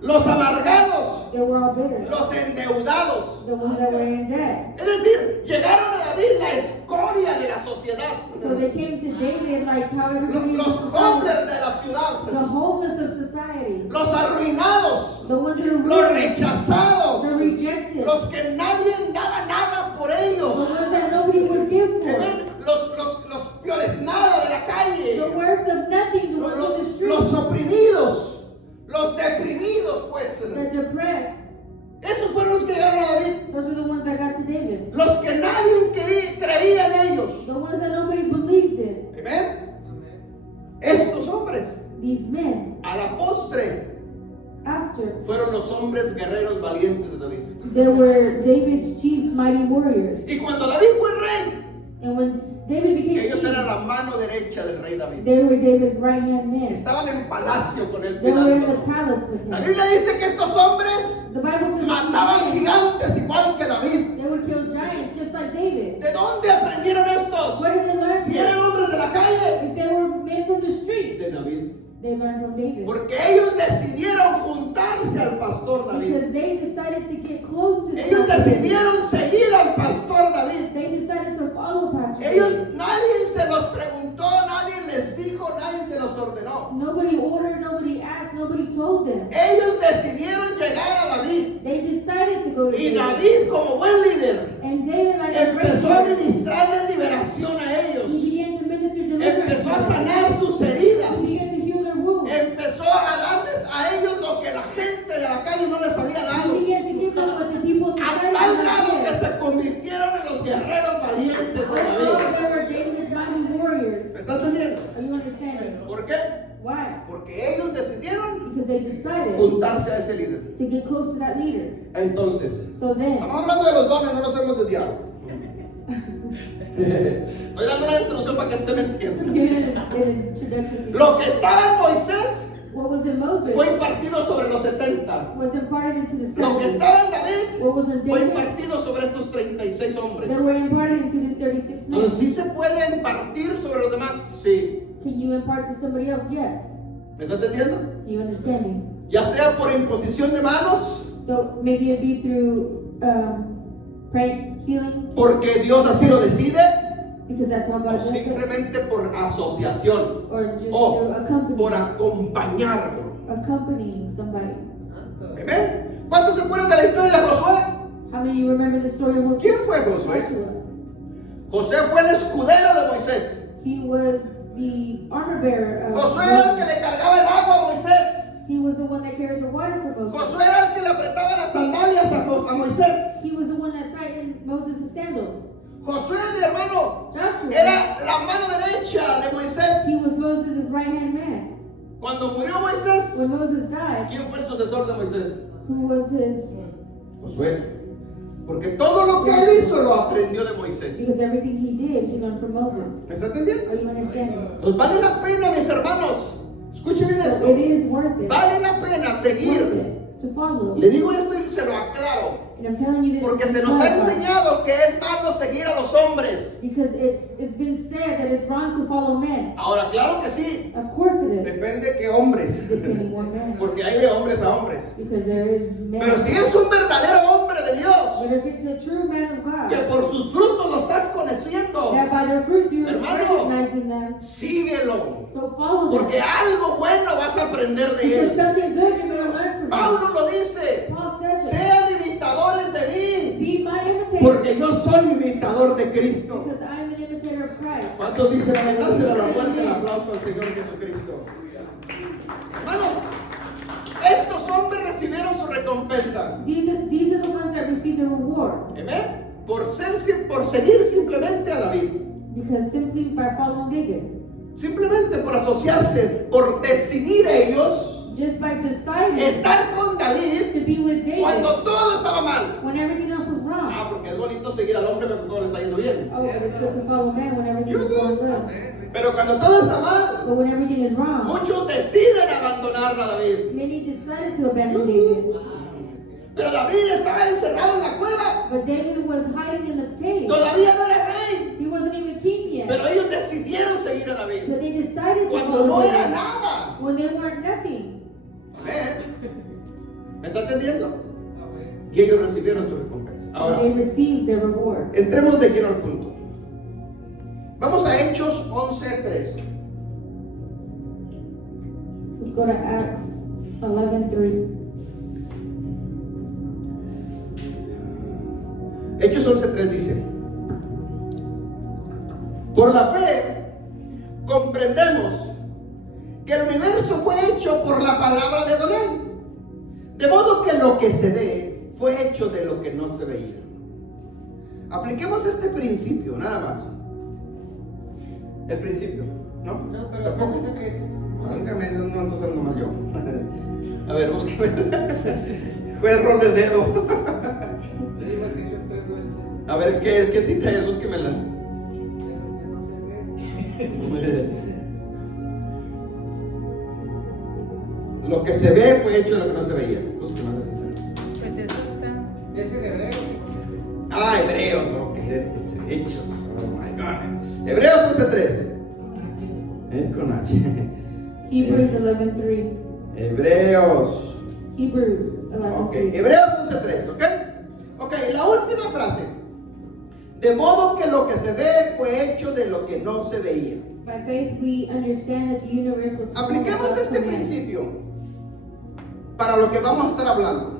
los amargados, bitter. los endeudados. The ones that were in debt. Es decir, llegaron a David la escoria de la sociedad, So they came to David like how everybody in los society, hombres de la the ciudad, homeless of society, los arruinados, the ones that are los ruined, rechazados, the rejected, los que nadie daba nada por the ellos, ones that nobody would give que for, ven los peores nada de la the calle, worst of nothing, the ones in the los streets, oprimidos, los deprimidos, pues. the depressed. Esos fueron los que llegaron a David, Those are the ones that got to David. los que nadie creía en ellos. The ones that nobody believed in. Amén. Estos hombres, These men, a la postre, after, fueron los hombres guerreros valientes de David. they were David's chiefs, mighty warriors. Y cuando David fue rey, And when David became ellos eran king, la mano derecha del rey David. they were David's right-hand men. Estaban en palacio con él They were in the cuidándolo. palace with La him. Biblia dice que estos hombres The Bible says mataban that gigantes igual que David. they would kill giants just like David. ¿De dónde aprendieron estos? Where did they learn Si eran this? hombres de la calle, If they were men from the streets, de David. they learned from David. Porque ellos decidieron juntarse al pastor David. Because they decided to get close to Ellos David. decidieron seguir al pastor David. They decided to follow Pastor Ellos, David. nadie se los preguntó, nadie les dijo, nadie se los ordenó. Nobody ordered, nobody asked, nobody told them. Ellos decidieron llegar a David. They decided to go to Y David. David, como buen líder, And David, like a great empezó a leader, ministrarles liberación a he ellos. began to minister deliverance. Empezó a sanar sus heridas. He began to heal their wounds. Empezó a darles a ellos lo que la gente de la calle no les había dado. He began to give them what the people A society tal was grado que given. se convirtieron en los guerreros valientes de Oh, David. they were David's mighty warriors. ¿Me estás entendiendo? Are you understanding? ¿Por qué? Why? Porque ellos decidieron Because they decided juntarse a ese líder. to get close to that leader. Entonces, So then, estamos hablando de los dones, no nos hemos desviado. Estoy dando una introducción para que usted me I'm entienda. giving an introduction to Lo que estaba en Moisés what was in Moses fue impartido sobre los 70. was imparted into the Lo que 70. estaba en David What was in fue David impartido sobre estos 36 hombres. that were imparted into these 36 men. Entonces, ¿sí se puede impartir sobre los demás? Sí. Can you impart to somebody else? Yes. ¿Me está entendiendo? Are you understanding? Ya sea por imposición de manos, So maybe it'd be through praying, healing, porque Dios así lo decide, because that's how o God does it, simplemente por asociación, or just o through por acompañarlo. accompanying somebody. ¿Amén? ¿Cuántos se acuerdan de la historia de Josué? How many of you remember the story of Joshua? ¿Quién fue Josué? José fue el escudero de Moisés. He was the armor bearer of Josué era el que Moses. le cargaba el agua a Moisés. He was the one that carried the water for Moses. Josué era el que le apretaba las sandalias a Moisés. He was the one that tightened Moses' sandals. Josué, mi hermano, Joshua, era la mano derecha de Moisés. he was Moses' right-hand man. Cuando murió Moisés, When Moses died, ¿quién fue el sucesor de Moisés? who was his? Josué. Porque todo lo que él hizo lo aprendió de Moisés. Because everything he did, he learned from Moses. ¿Me está entendiendo? Are you understanding? Pues vale la pena, mis hermanos. Escuchen bien So esto. it is worth it. Vale la pena It's worth seguir. it to follow. Le digo esto y se lo aclaro. And I'm telling you this Porque is se nos ha clarified. enseñado que es malo seguir a los hombres. Because it's been said that it's wrong to follow men. Ahora, claro que sí. Of course it is. Depende qué hombres. Depending on men. Porque hay de hombres a hombres. Because there is men. Pero si es un verdadero hombre de Dios, But if it's a true man of God, que por sus frutos lo estás conociendo, that by their fruits you're Hermano, recognizing them, síguelo. so follow Porque them. algo bueno vas a aprender de Because él. something good you're going to learn from them. Paulo lo dice. Paul says it. Sean imitadores de mí. Be my imitator. Porque yo soy imitador de Cristo. Because I am an imitator of Christ. ¿Cuántos dicen amén? Dáselo la fuerte el aplauso al Señor Jesucristo. Hermano, estos hombres recibieron su recompensa. These are the ones that received the reward. Amén. Por seguir simplemente a David. Because simply by following David. Simplemente por asociarse, por decidir ellos Just by deciding estar con David to be with David cuando todo estaba mal. when everything else was wrong. Porque es bonito seguir al hombre cuando todo le está yendo bien. Oh, but it's good to follow man when everything is going good. Pero cuando todo está mal, But when everything is wrong, muchos deciden abandonar a David. many decided to abandon David. Pero David estaba encerrado en la cueva. But David was hiding in the cave. Todavía no era rey. He wasn't even king yet. Pero ellos decidieron seguir a David. But they decided to Cuando no follow era David nada. when they weren't nothing. Amén. ¿Me está entendiendo? Y ellos recibieron su recompensa. Ahora, They received their reward. entremos de lleno al punto. Vamos a Hechos 11:3. Let's go to Acts 11:3. Hechos 11:3 dice: por la fe comprendemos que el universo fue hecho por la palabra de Adonai, de modo que lo que se ve fue hecho de lo que no se veía. Apliquemos este principio, nada más. El principio, ¿no? No, pero ¿Tampoco? ¿eso qué es? Válgame, no ando usando mal yo. A ver, búsqueme. Fue error del dedo. A ver, ¿qué cita es? Búsquemela. Lo que se ve fue hecho de lo que no se veía. Búsquemela. Pues eso está. Es en hebreo. Ah, Hebreos, ok. Hechos. Oh my God. Hebreos 11:3. Es con H. Hebrews 11:3. Hebreos. Hebrews 11:3. Ok, Hebreos 11:3, ¿ok? Ok, la última frase. De modo que lo que se ve fue hecho de lo que no se veía. By faith we understand that the universe was formed Apliquemos without este command. principio para lo que vamos a estar hablando.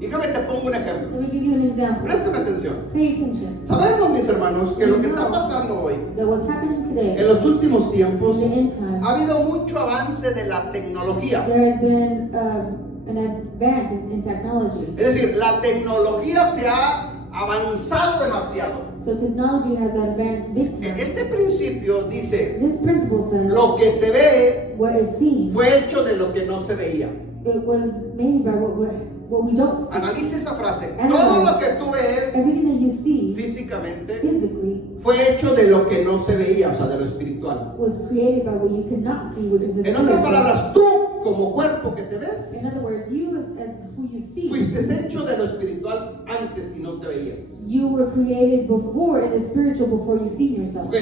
Déjame te pongo un ejemplo. Let me give you an example. Préstame atención. Pay attention. Sabemos, mis hermanos, que lo que está pasando hoy, That what's happening today en los últimos tiempos, in the end time, ha habido mucho avance de la tecnología. there has been an advance in technology. Es decir, la tecnología se ha avanzado demasiado. So technology has advanced big time. Este principio dice, This principle says lo que se ve what is seen, fue hecho de lo que no se veía. it was made by what we don't see. Analice esa frase. Todo lo que tú ves Everything that you see físicamente physically fue hecho de lo que no se veía, o sea, de lo espiritual. was created by what you cannot see, which is the En otras spiritual. palabras, tú como cuerpo que te ves, In other words, you as who you see, fuiste hecho de lo espiritual antes y no te veías. you were created before in the spiritual before you see yourself. Ok,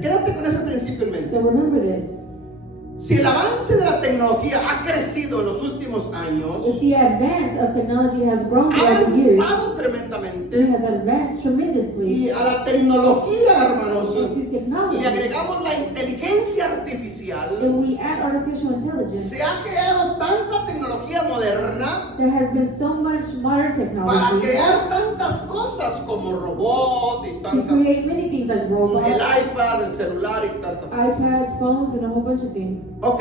quédate con ese principio en mente. So remember this. Si el avance de la tecnología ha crecido en los últimos años, If the advance of technology has grown ha throughout the years, avanzado it tremendamente, has advanced tremendously. y a la tecnología, hermanos, And to technology, le agregamos la inteligencia artificial, and we add artificial intelligence, se ha creado tanta tecnología moderna there has been so much modern para technology crear tantas cosas como robot y to tantas, create many things like el robots, iPad, el celular y tantas cosas. iPads, phones, and a whole bunch of things. Ok,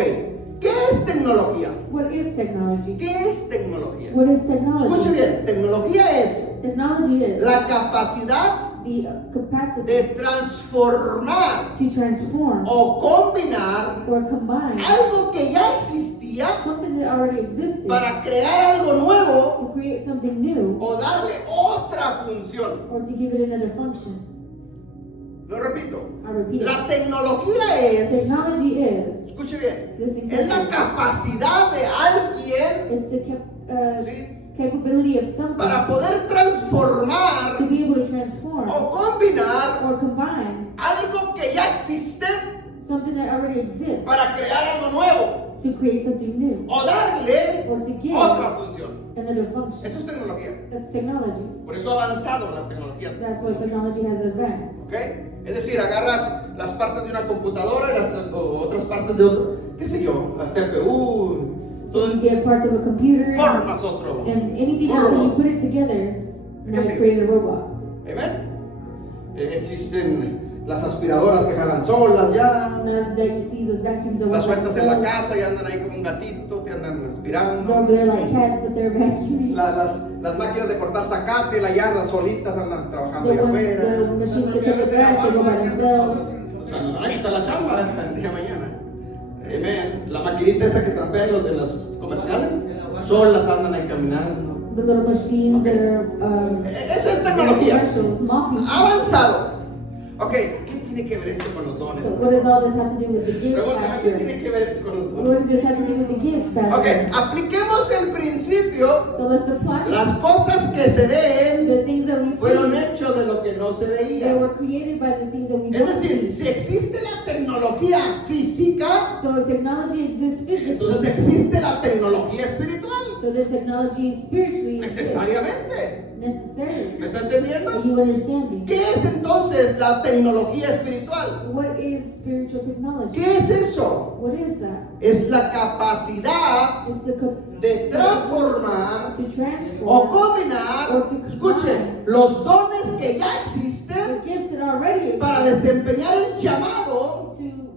¿qué es tecnología? What is technology? ¿Qué es tecnología? What is Escuche technology? bien, tecnología es Technology is la capacidad the capacity de transformar to transform o combinar or combine algo que ya existía something that already existed para crear algo nuevo to create something new o darle otra función. or to give it another function. Lo repito, I repeat it. la tecnología es, Technology is escuche bien, Listen es la carefully. capacidad de alguien, It's the ¿sí?, capability of something para poder transformar to be able to transform o combinar or combine algo que ya existe something that already exists para crear algo nuevo to create something new o darle or to give otra función. another function. Eso es tecnología. That's technology. Por eso ha avanzado la tecnología. That's why technology has advanced. ¿Ok? Es decir, agarras las partes de una computadora y o otras partes de otro, qué sé yo, la CPU, So you get parts of a computer formas otro. and anything un else and you robot. put it together, now Sí. you created a robot. Amen. Existen las aspiradoras que jalan solas ya. Now that you see those vacuums that Las work sueltas en la themselves, casa y andan ahí como un gatito, te andan they're aspirando. over there like cats, but they're vacuuming. Las máquinas de cortar zacate, la yarda solitas andan trabajando allá The afuera. machines that cut the grass, they go by themselves. O sea, nos van a quitar la chamba el día de mañana. Amen. La maquinita esa que trapean los de los comerciales, solas andan ahí caminando. The little machines that are Eso es tecnología. commercials, mopping. Ha avanzado. Ok, ¿qué tiene que ver esto con los dones? So what does all this have to do with the gifts, Pregúntame, ¿qué Pastor? tiene que ver esto con los What dones? does this have to do with the gifts, Pastor? Ok, apliquemos el principio. So let's apply Las cosas que se ven the things that we fueron see. hechos de lo que no se They veía. were created by the things that we Es don't decir, see. si existe la tecnología física, So technology exists physically. entonces existe la tecnología espiritual. So the technology spiritually exists. Necesariamente. Necessary. ¿Me está entendiendo? Are you understanding? ¿Qué es entonces la tecnología espiritual? What is spiritual technology? ¿Qué es eso? What is that? Es la capacidad It's the de transformar to transform o combinar, escuchen, los dones que ya existen the gifts that already para exist desempeñar el llamado to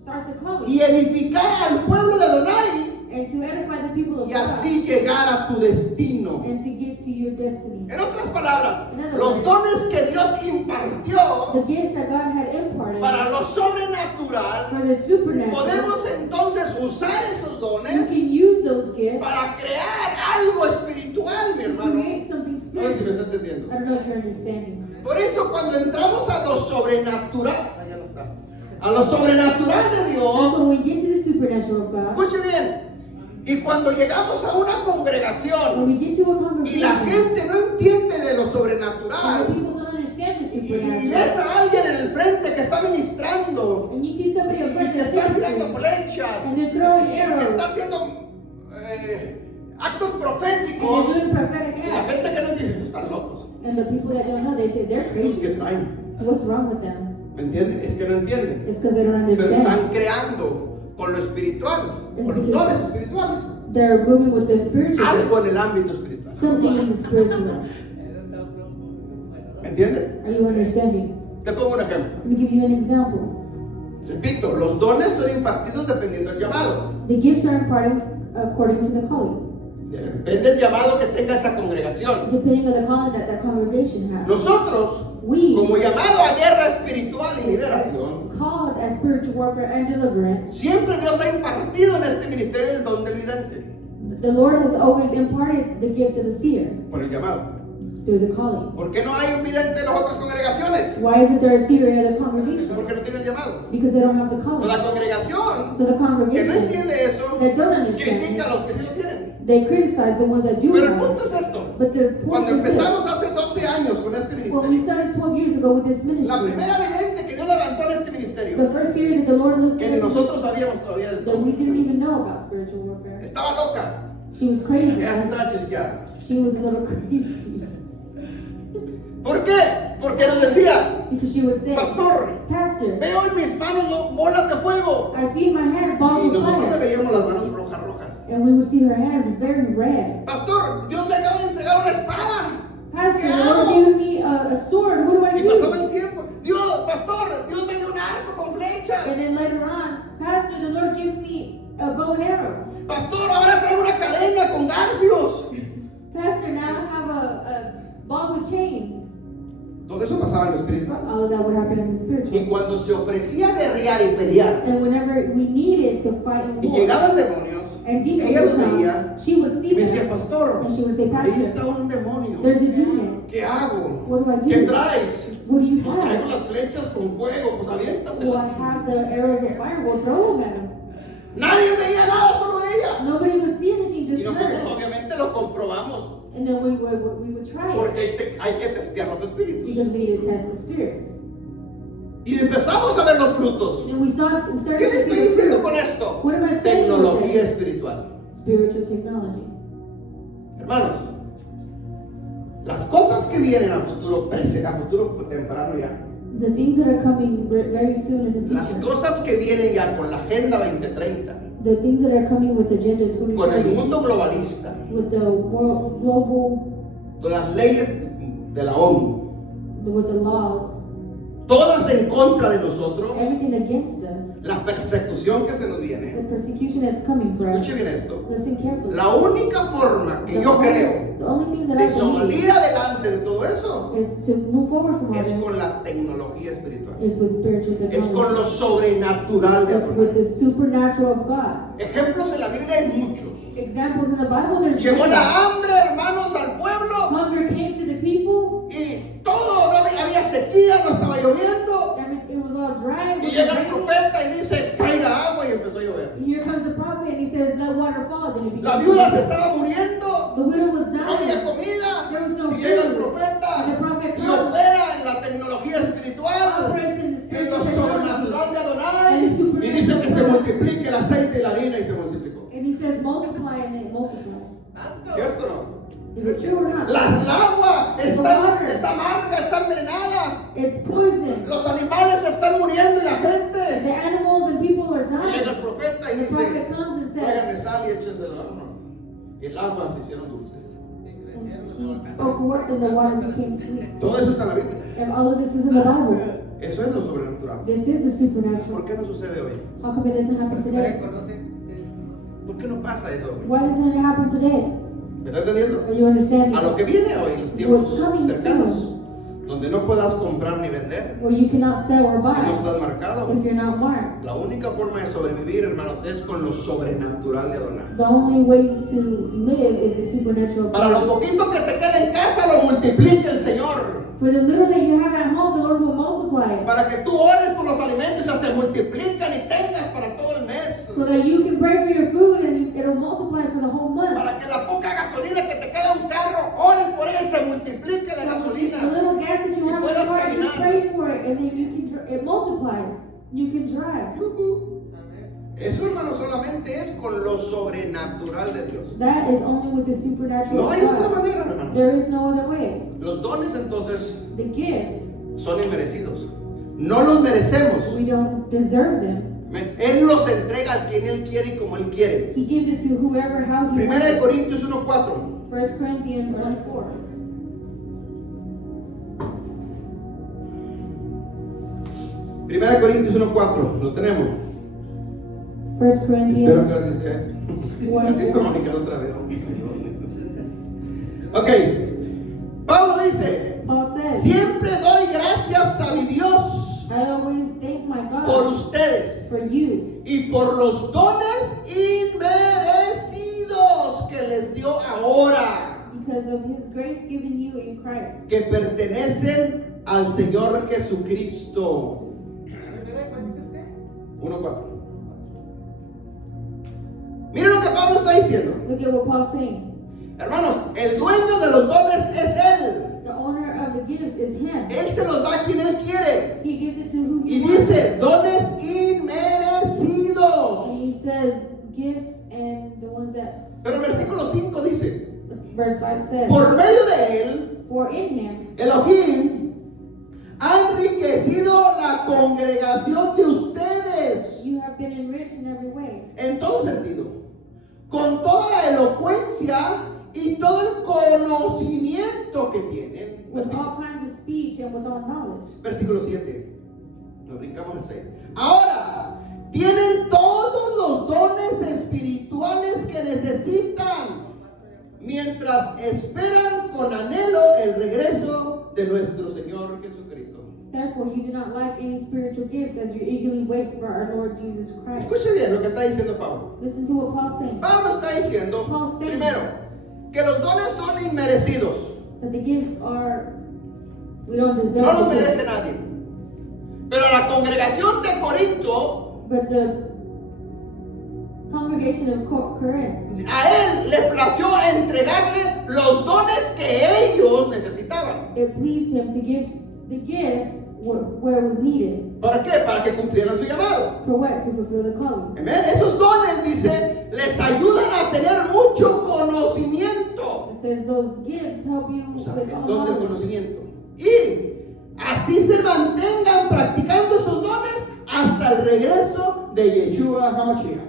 start the calling y edificar al pueblo de Adonai and to edify the people of y God así llegar a tu destino. and to get to your destiny. En otras palabras, In other los words, dones que Dios impartió the gifts that God had imparted para lo sobrenatural, for the supernatural, podemos entonces usar esos you dones can use those gifts para crear algo espiritual, mi to hermano. create something No sé si me está spiritual. entendiendo. I don't know if you're understanding. Por eso cuando entramos a lo sobrenatural, ya no está, a lo sobrenatural de Dios, So when we get to the supernatural of God, escuche bien, y cuando llegamos a una when congregación we get to a y la congregation, gente no entiende de lo and the sobrenatural, people don't understand the y supernatural, ves a alguien en el frente que está ministrando and you see somebody up y front que that's está tirando ministering, flechas and they're throwing y que arrows, está haciendo actos and proféticos, they're doing prophetic y la acts, gente que no dice, están locos, and the people that don't know, they say they're estos que crazy. traen, What's wrong with them? ¿me entienden? Es que no entienden, It's because they don't pero understand. están creando con lo espiritual, Es con los que- dones espirituales, They're moving with the spiritual algo gifts, en el ámbito espiritual, something in the spiritual. ¿me entienden? Are you understanding? Te pongo un ejemplo. Let me give you an example. Repito, los dones son impartidos dependiendo del llamado. The gifts are imparted according to the calling, Depende del llamado que tenga esa congregación. depending on the calling that that congregation has. Nosotros, We, como llamado a guerra espiritual y liberación, called as spiritual warfare and deliverance, siempre Dios ha impartido en este ministerio el don del vidente the Lord has always imparted the gift of a seer por el llamado. through the calling. ¿Por qué no hay un vidente en las otras congregaciones? Why isn't there a seer in other congregations? Porque no tienen llamado. Because they don't have the calling. La congregación So the que no congregation entiende eso that don't understand critica a it, los que sí lo tienen. they criticize the ones that do Pero el have punto it. es esto. But the point Cuando is this. empezamos hace 12 años con este When we ministerio, started 12 years ago with this la ministry, primera vidente que Dios levantó en este ministerio, the first seer that the Lord que lifted ni up nosotros sabíamos todavía del that we todo, didn't even know about spiritual warfare. estaba loca. She was crazy. Ya estaba chisqueada. She was a little crazy. ¿Por qué? Porque nos decía, Because she would say, pastor, Pastor, veo en mis manos bolas de fuego. I see in my hands balls Y of nosotros le fire. veíamos las manos rojas. And we would see her hands very red. Pastor, Dios me acaba de entregar una espada. Pastor, ¿Qué the Lord hago? gave me a sword. What do I Y pasaba do? el tiempo. Pastor, Dios me dio un arco con flechas. And then later on, Pastor, the Lord gave me a bow and arrow. Pastor, ahora traigo una cadena con garfios. Pastor, now I have a ball with chain. Todo eso pasaba en lo espiritual. All of that would happen in the Y spiritual. cuando se ofrecía guerrear y pelear, And whenever we needed to fight and y war, llegaban demonios, and demons ella would lo come, veía, she would see me decía, them, pastor, and she would say, ahí Pastor, está un demonio. there's a demon. ¿Qué hago? What do I do? ¿Qué traes? What do you Pues traigo have? las flechas con fuego, pues Well, I aviéntaselas. have the arrows of fire. We'll throw them at them. Nadie veía nada, solo ella. Nobody would see anything, Y just nosotros her. obviamente lo comprobamos, And then we would try it porque hay que testear los espíritus. because we need to test the spirits. Y empezamos a ver los frutos. And we started ¿Qué le to estoy see the diciendo fruit. con esto? What am I saying with Tecnología this? espiritual. Spiritual technology. Hermanos, las cosas que vienen a futuro temprano ya, The things that are coming very soon in the las future. cosas que vienen ya con la Agenda 2030, The things that are coming with Agenda con el 2030. mundo globalista, With the world, global, con las leyes de la ONU, with the laws, todas en contra de nosotros, everything against us, la persecución que se nos the viene. persecution that's coming for us. Escuche bien esto. Listen carefully. La única forma que yo creo The only thing that de I believe salir adelante de todo eso is to move forward from all es this con la tecnología espiritual, is with spiritual es con technology. lo sobrenatural de It's with Adonai. the supernatural of God. Ejemplos en la Biblia hay muchos. Examples in the Bible, there's Llegó many. la hambre, hermanos, al pueblo Hunger came to the people. y todo, no había sequía, no estaba lloviendo. It was all dry. It Y was llega el raining. profeta y dice, caiga agua, y empezó a llover. And here comes the prophet and he says, let water fall. Then it La began viuda se to estaba muriendo, The widow was no había dying. comida. There was no Y llega el food. profeta And the prophet y comes. opera en la tecnología espiritual, Operates in the en lo spiritual sobrenatural technology. de Adonai, And the supernatural y dice que se of God. multiplique el aceite y la harina, y se multiplicó. And he says, multiply and it multiply. ¿Cierto o no? Is it true or not? El agua está amarga, está envenenada. It's poison. Los animales se están muriendo y la gente. The animals and people are Y llega el dying. profeta y And the dice, prophet comes and tráiganle says, sal y échense el horno. Y el agua se hicieron dulces. he spoke a word and the water became sweet. Todo eso está en la Biblia. And all of this is in the Bible. Eso es lo sobrenatural. This is the ¿Por supernatural. qué no sucede hoy? How come it doesn't happen today? ¿Por qué no pasa eso hoy? Why doesn't it happen today? ¿Me está entendiendo? Are you understanding? A lo que viene hoy, los tiempos What's coming cercanos, donde no puedas comprar ni vender, Where you cannot sell or si no buy estás marcado. if you're not marked. La única forma de sobrevivir, hermanos, es con lo sobrenatural de Adonai. The only way to live is the supernatural. Para lo poquito que te quede en casa, lo multiplique el Señor. For the little that you have at home, the Lord will multiply it. Para que tú ores por los alimentos y se multiplican y tengas para todo el mes. So that you can pray for your food and it'll multiply for the whole month. Para que la poca gasolina que te queda en un carro, ores por ella y se multiplique la So the gasolina. little gas that you have in the puedas car, you caminar. pray for it and then you can it multiplies. You can drive. Eso, hermano, solamente es con lo sobrenatural de Dios. That is only with the supernatural No of hay otra God. manera, hermano. There is no other way. Los dones, entonces, The gifts, son inmerecidos. No los merecemos. we don't deserve them. Él los entrega a quien Él quiere y como Él quiere. He gives it to whoever, how he Primera de wants. Corintios 1:4. 1 Corinthians 1:4. Primera de Corintios 1:4. Lo tenemos. 1 Espero Corinthians que así sea eso. 1:4. Así crónicas otra vez. Ok. Pablo dice, Paul says, siempre doy gracias a mi Dios I always thank my por God ustedes for you y por los dones inmerecidos que les dio ahora, because of his grace given you in Christ, que pertenecen al Señor Jesucristo. 1:4. Miren lo que Pablo está diciendo. Look at what Paul's saying. Hermanos, el dueño de los dones es Él. The owner of the gifts is him. Él se los da a quien Él quiere. He gives it to who Y he wants. dice, dones inmerecidos. And he says gifts and the ones that, Pero el versículo 5 dice, verse 5 says, por medio de Él, for in him Elohim ha enriquecido la congregación de ustedes you have been enriched in every way, en todo sentido, con toda la elocuencia y todo el conocimiento que tienen. with all kinds of speech and with all knowledge. Versículo 7. Nos brincamos el 6. Ahora, tienen todos los dones espirituales que necesitan mientras esperan con anhelo el regreso de nuestro Señor Jesucristo. Therefore, you do not lack any spiritual gifts as you eagerly wait for our Lord Jesus Christ. Escuche bien lo que está diciendo Pablo. Listen to what Paul's saying. Pablo está diciendo, Paul's saying primero, que los dones son inmerecidos. that the gifts are, we don't deserve No los the gifts. merece nadie. Pero la congregación de Corinto, But the congregation of Corinth, a él le plació entregarle los dones que ellos necesitaban. it pleased him to give the gifts where it was needed. ¿Para qué? Para que cumplieran su llamado. For what? To fulfill the calling. Amén. Esos dones, dice, les ayudan a tener mucho conocimiento. It says those gifts help you O sea, with el all don del knowledge. conocimiento. Y así se mantengan practicando esos dones hasta el regreso de Yeshua HaMashiach.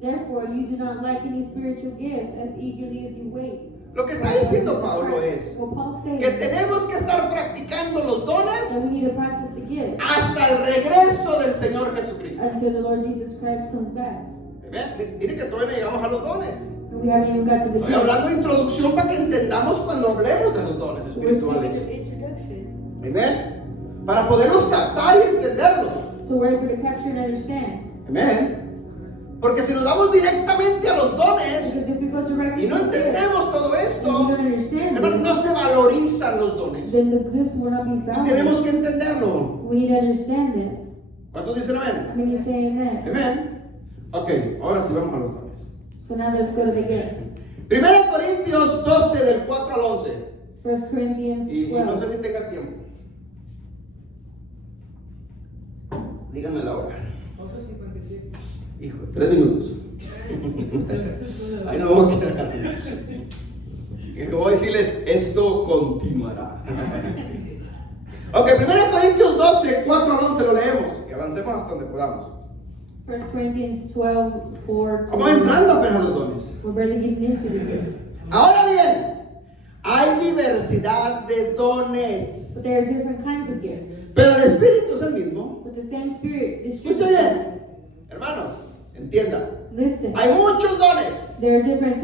Therefore, you do not lack any spiritual gift as eagerly as you wait. Lo que está diciendo Pablo es What Paul's saying que tenemos que estar practicando los dones that we need to practice the gift hasta el regreso del Señor Jesucristo. until the Lord Jesus Christ comes back. Amén. Mire que todavía no llegamos a los dones. And we haven't even got to the Estoy hablando de gifts. introducción para que entendamos cuando hablemos de los dones We're speaking espirituales. of introduction. Amén. Para poderlos captar y entenderlos. So we're able to capture and understand. Amén. Porque si nos vamos directamente a los dones Because if we go directly y no to the gifts entendemos todo and we esto, don't understand hermano, no it, se valorizan los dones. then the gifts will not be Y tenemos valued. que entenderlo. We need to understand this. ¿Cuántos dicen amén? I mean, you say amen. Amén. Ok, ahora sí vamos a los dones. So now let's go to the gifts. 1 Corintios 12 del 4 al 11. 1 Corinthians Y no sé 12. si tenga tiempo. Díganme la hora. 8:57. Hijo, 3 minutos. Ahí no vamos a quedar. Que voy a decirles, esto continuará. Ok, 1 Corintios 12, 4 al 11 lo leemos. Y avancemos hasta donde podamos. 1 Corinthians 12, 4 Vamos entrando apenas a los dones. We're barely getting into the gifts. Ahora bien, hay diversidad de dones. But there are different kinds of gifts. Pero el Espíritu es el mismo. But the same Spirit Escucha distributes. bien, hermanos, entiendan. Listen, Hay muchos dones, there are different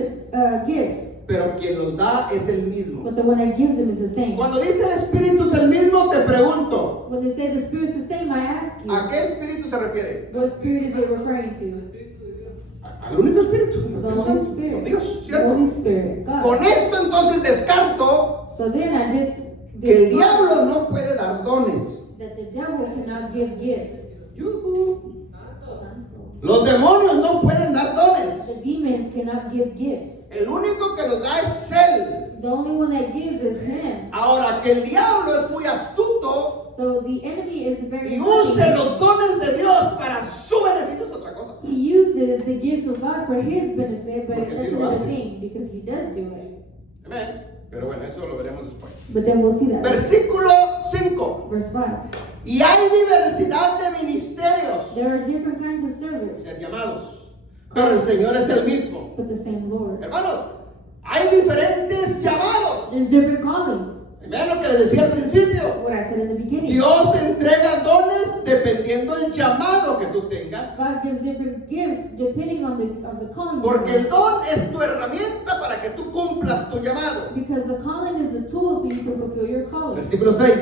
gifts. pero quien los da es el mismo. But the one that gives them is the same. Cuando dice el Espíritu es el mismo, te pregunto, When they say the Spirit's the same, I ask you, ¿a qué Espíritu se refiere? what Spirit is it referring to? Al único Espíritu, The Holy Spirit. Dios, The ¿cierto? Holy Spirit, God. Con esto entonces descarto So then I just que el discard diablo no puede dar dones. that the devil cannot give gifts. Yujú. Los demonios no pueden dar dones. The demons cannot give gifts. El único que los da es Él. The only one that gives is Him. Ahora que el diablo es muy astuto So the enemy is very y use cunning. los dones de Dios para su beneficio es otra cosa. He uses the gifts of God for His benefit, but Porque that's sí lo another hace. thing because He does do it. Amén. Pero bueno, eso lo veremos después. But then we'll see that. Versículo 5. Verse 5. Y hay diversidad de ministerios, There are different kinds of service, ser llamados, pero el Señor es el mismo. but the same Lord. Hermanos, hay diferentes llamados. There's different callings. Vean lo que les decía al principio. What I said in the beginning. Dios entrega dones dependiendo del llamado que tú tengas. God gives different gifts depending on the calling. you Porque el have. don es tu herramienta para que tú cumplas tu llamado. Because the calling is a tool so you can fulfill your calling. Versículo 6.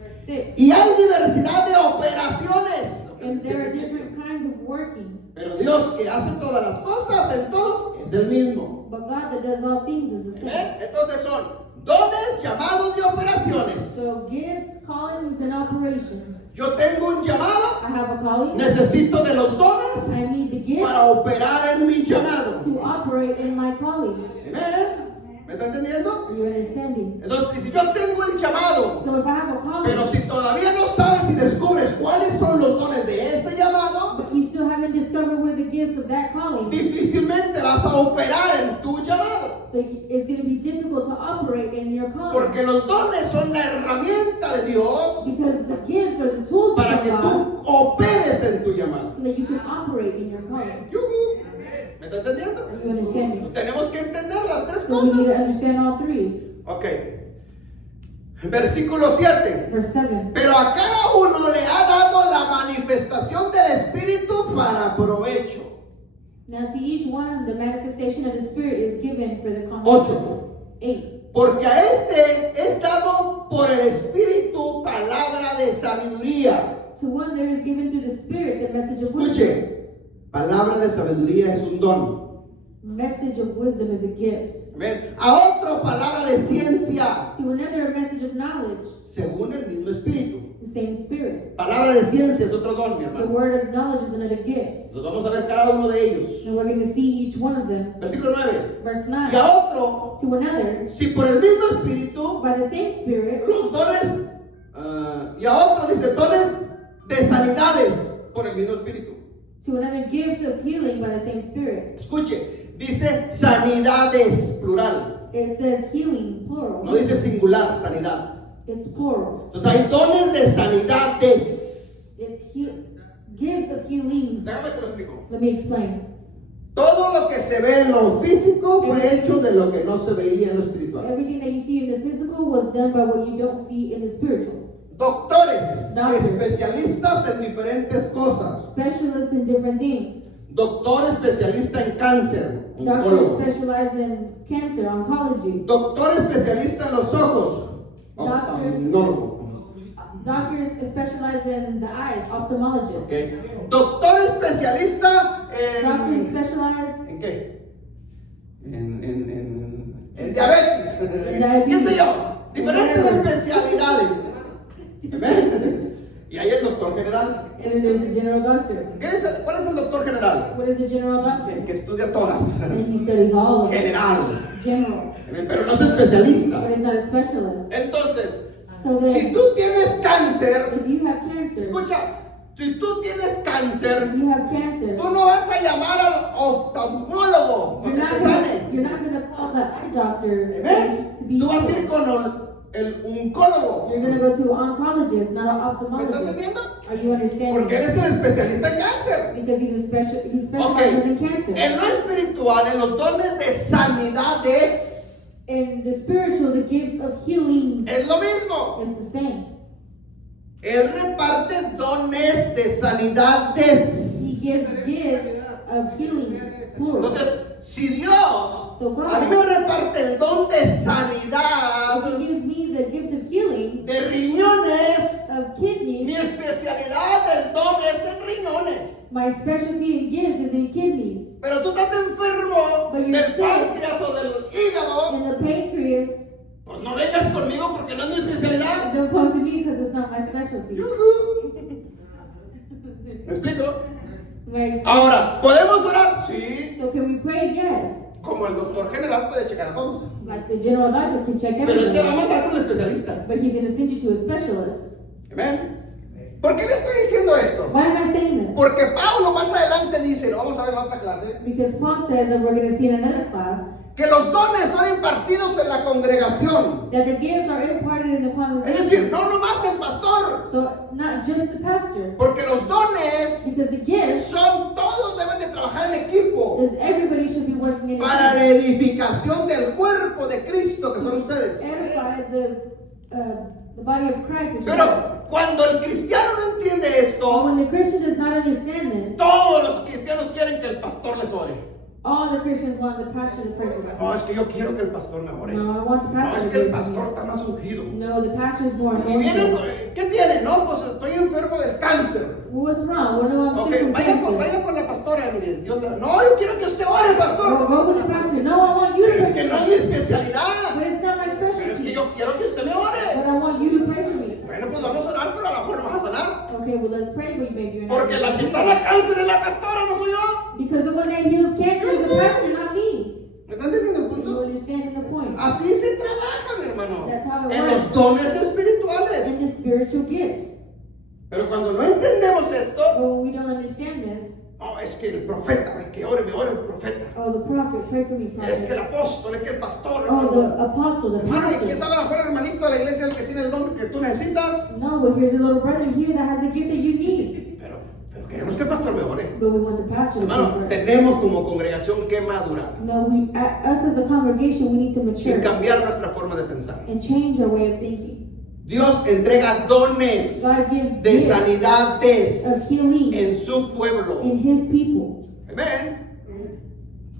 Verse 6. Y hay diversidad de operaciones. And there are different kinds of working. Pero Dios que hace todas las cosas en todos es el mismo. But God that does all things is the same. ¿Ven? Entonces son dones, llamados y operaciones. So gifts, callings, and operations. Yo tengo un llamado, I have a calling. necesito de los dones I need the gifts para operar en mi llamado. to operate in my calling. Amén. ¿Me está entendiendo? Are you understanding? Entonces, si yo tengo el llamado, So if I have a calling, pero si todavía no sabes y descubres cuáles son los dones de este llamado, but you still haven't discovered where the gifts of that calling, difícilmente vas a operar en tu llamado. so it's going to be difficult to operate in your calling. Porque los dones son la herramienta de Dios Because the gifts are the tools para of que God tú operes en tu llamado. so that you can operate in your calling. Yujú. ¿Me está entendiendo? Are you understanding? Tenemos que entender las tres So we need to cosas. understand all three. Ok. Versículo 7. Verse 7. Pero a cada uno le ha dado la manifestación del Espíritu para provecho. Now to each one, the manifestation of the Spirit is given for the common 8. good. 8. Porque a este es dado por el Espíritu palabra de sabiduría. To one there is given through the Spirit the message of wisdom. Escuche, palabra de sabiduría es un don. Message of wisdom is a gift. Amén. A otro palabra de ciencia, To another, a message of knowledge, según el mismo Espíritu. the same Spirit. Palabra de ciencia es otro don, mi The hermano. word of knowledge is another gift. Los vamos a ver cada uno de ellos. And we're going to see each one of them. Versículo 9. Verse Y 9. a otro, To another, si por el mismo Espíritu, by the same Spirit, los dones, y a otro dice dones de sanidades por el mismo Espíritu. to another gift of healing by the same Spirit. Escuche, dice sanidades, plural. It says healing, plural. No dice singular, sanidad. It's plural. Entonces hay dones de sanidades. It's gifts of healings. Déjame te lo explico. Let me explain. Todo lo que se ve en lo físico fue hecho de lo que no se veía en lo espiritual. Everything that you see in the physical was done by what you don't see in the spiritual. Doctores, Doctors. especialistas en diferentes cosas. Specialists in different things. Doctor especialista en cáncer, Doctors oncólogo. specialize in cancer, oncology. Doctor especialista en los ojos, Doctors. oftalmólogo. Doctors specialize in the eyes, ophthalmologists. Okay. Doctor especialista Doctors en... specialize ¿En qué? En diabetes. In diabetes. ¿Qué sé yo? Diferentes especialidades. Amén. Y ahí el doctor general. and then there's a general doctor. ¿Cuál es el doctor general? What is a general El doctor? que estudia todas. And he studies all of them. General. General. Amén. Pero no es especialista. But he's not a specialist. Entonces, So si then, tú tienes cáncer, if you have cancer, escucha, si tú tienes cáncer, if you have cancer, tú no vas a llamar al oftalmólogo you're para que not te sane. gonna call the eye doctor Amén. to be Tú vas a ir healed. con el oncólogo. You're gonna go to an oncologist, not an ¿Me estás ophthalmologist. entendiendo? Are you understanding? Porque él es el especialista en cáncer. Because he Ok. specializes in cancer. En lo espiritual, en los dones de sanidades, In the spiritual, the gifts of healings es lo mismo. is the same. Él reparte dones de sanidades. He gives gifts of healings, plural. Entonces, si Dios So God, a mí me reparte el don de if sanidad he gives me the gift of healing, de riñones, of mi kidneys, especialidad del don es en riñones. my specialty in gifts is in kidneys. Pero tú estás enfermo But del you're sick. páncreas o del hígado, In the pancreas, pues no vengas conmigo porque no es mi especialidad. don't come to me because it's not my specialty. Yujú. ¿Me explico? Like, Ahora, ¿podemos orar? Sí. so can we pray? Yes. Como el doctor general puede checar a todos. Like the general doctor can check Pero él te va a everything, mandar con el especialista. but he's going to send you to a specialist. Amén. ¿Por qué le estoy diciendo esto? Why am I saying this? Porque Pablo más adelante dice, lo vamos a ver en la otra clase, Because Paul says that we're going to see in another class que los dones son impartidos en la congregación. that the gifts are imparted in the Es congregation. decir, no nomás el pastor. So not just the pastor, Porque los dones because the gifts son, todos deben de trabajar en equipo is everybody should be working in para la a edificación del cuerpo de Cristo, que son ustedes. edify the body of Christ, which is us. Pero cuando el cristiano no entiende But esto, when the Christian does not understand this, todos los cristianos quieren que el pastor les ore. all the Christians want the pastor to pray for them. No, es que yo quiero que el pastor me ore. No, I want the No, pastor es to que el pray for pastor me. está más ungido. No, the pastor is more Y vienen, anointed. ¿qué tiene? No, pues estoy enfermo del cáncer. Well, what's wrong? Well, no, I'm Ok, sick from vaya cancer. con la pastora, mire, no, yo quiero que usted ore, Well, pastor. go with the pastor. No, I want you to Pero es pray que for no es me. mi especialidad. But it's not my Pero es que specialty. yo quiero que usted me ore. But I want you to pray for me. Bueno, pues vamos a orar, pero a lo mejor no vas a sanar. Okay, well, let's pray, but maybe you're not. Porque la que sana cáncer es la pastora, no soy yo. Because the one that heals cancer is the pastor, not me. ¿Me están entendiendo el Are you punto? understanding the point? Así se trabaja, mi hermano. That's how it En works. los dones espirituales. And the spiritual gifts. Pero cuando no entendemos esto, But when we don't understand this, no, es que el profeta, es que ore, me ore el profeta. oh, the prophet, pray for me, Es que el prophet. apóstol, es que el pastor, Oh, hermano. the apostle, the Hermano, ¿y quién pastor. sabe a lo mejor el hermanito de la iglesia el que tiene el don que tú necesitas? No, but here's a little brother here that has a gift that you need. Pero queremos que el pastor me ore. But we want the pastor to pray Hermano, for us. tenemos como congregación que madurar No, us as a congregation, we need to y mature cambiar nuestra forma de pensar. and change our way of thinking. Dios entrega dones God gives de gifts sanidades of healing en su pueblo. in His people. Amén.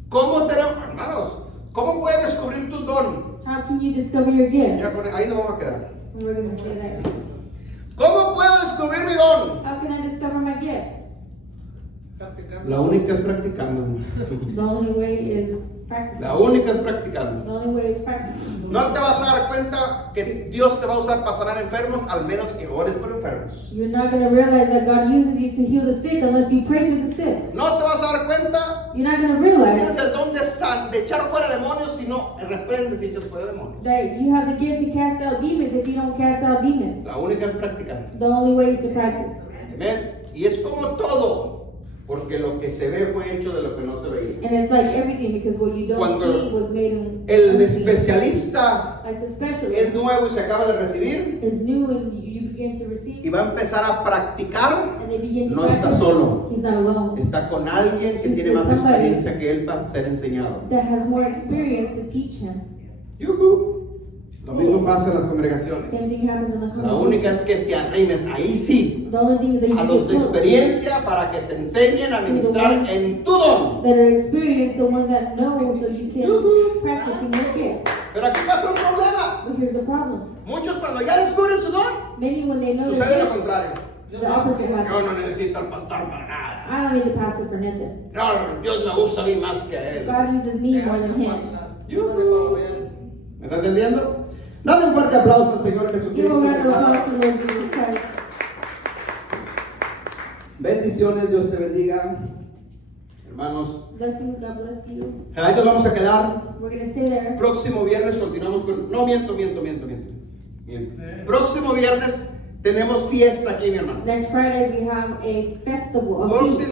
¿Cómo tenemos, hermanos? ¿Cómo puedes descubrir tu don? How can you discover your gift? Ya ahí nos vamos a quedar. And we're going to say that. ¿Cómo puedo descubrir mi don? How can I discover my gift? La única es practicando. The only way is practicing. La única es practicando. The only way is practicing. No te vas a dar cuenta que Dios te va a usar para sanar enfermos, al menos que ores por enfermos. You're not going to realize that God uses you to heal the sick unless you pray for the sick. No te vas a dar cuenta You're not going to que tienes realize el don de echar fuera demonios si no reprendes y echas fuera demonios. that you have the gift to cast out demons if you don't cast out demons. La única es practicando. The only way is to practice. Amén. Y es como todo, porque lo que se ve fue hecho de lo que no se veía. And it's like everything because what you don't Cuando see was made in El unseen. especialista Like the es specialist nuevo y se acaba de recibir is new and you begin to y receive va a empezar a practicar. and they begin to No está practice. solo. He's not alone. Está con alguien que He's tiene with más somebody experiencia que él para ser enseñado. That has more experience to teach him. Yujú. Lo mismo pasa en las congregaciones. Same thing happens in the La única congregation. es que te arrimes, ahí sí, The only thing is that you a los get de close. experiencia para que te enseñen a ministrar en tu don. That are experienced, the ones that know, so you can practice in your gift. Pero aquí pasa un problema. But here's the problem. Muchos cuando ya descubren su don, Many when they know sucede their lo gift, contrario. the opposite Yo no happens. necesito al pastor para nada. I don't need the pastor for nothing. No, Dios me usa a mí más que a él. God uses me more than him. Yujú. ¿Me está entendiendo? Dale un fuerte aplauso al Señor Give a Jesucristo. round of applause to the Lord Jesus Christ. Bendiciones, Dios te bendiga. Hermanos, Blessings, God bless you. ahí nos vamos a quedar. We're going to stay there. Próximo viernes continuamos con... No, miento. Próximo viernes tenemos fiesta aquí, mi hermano. Next Friday we have a festival of feast.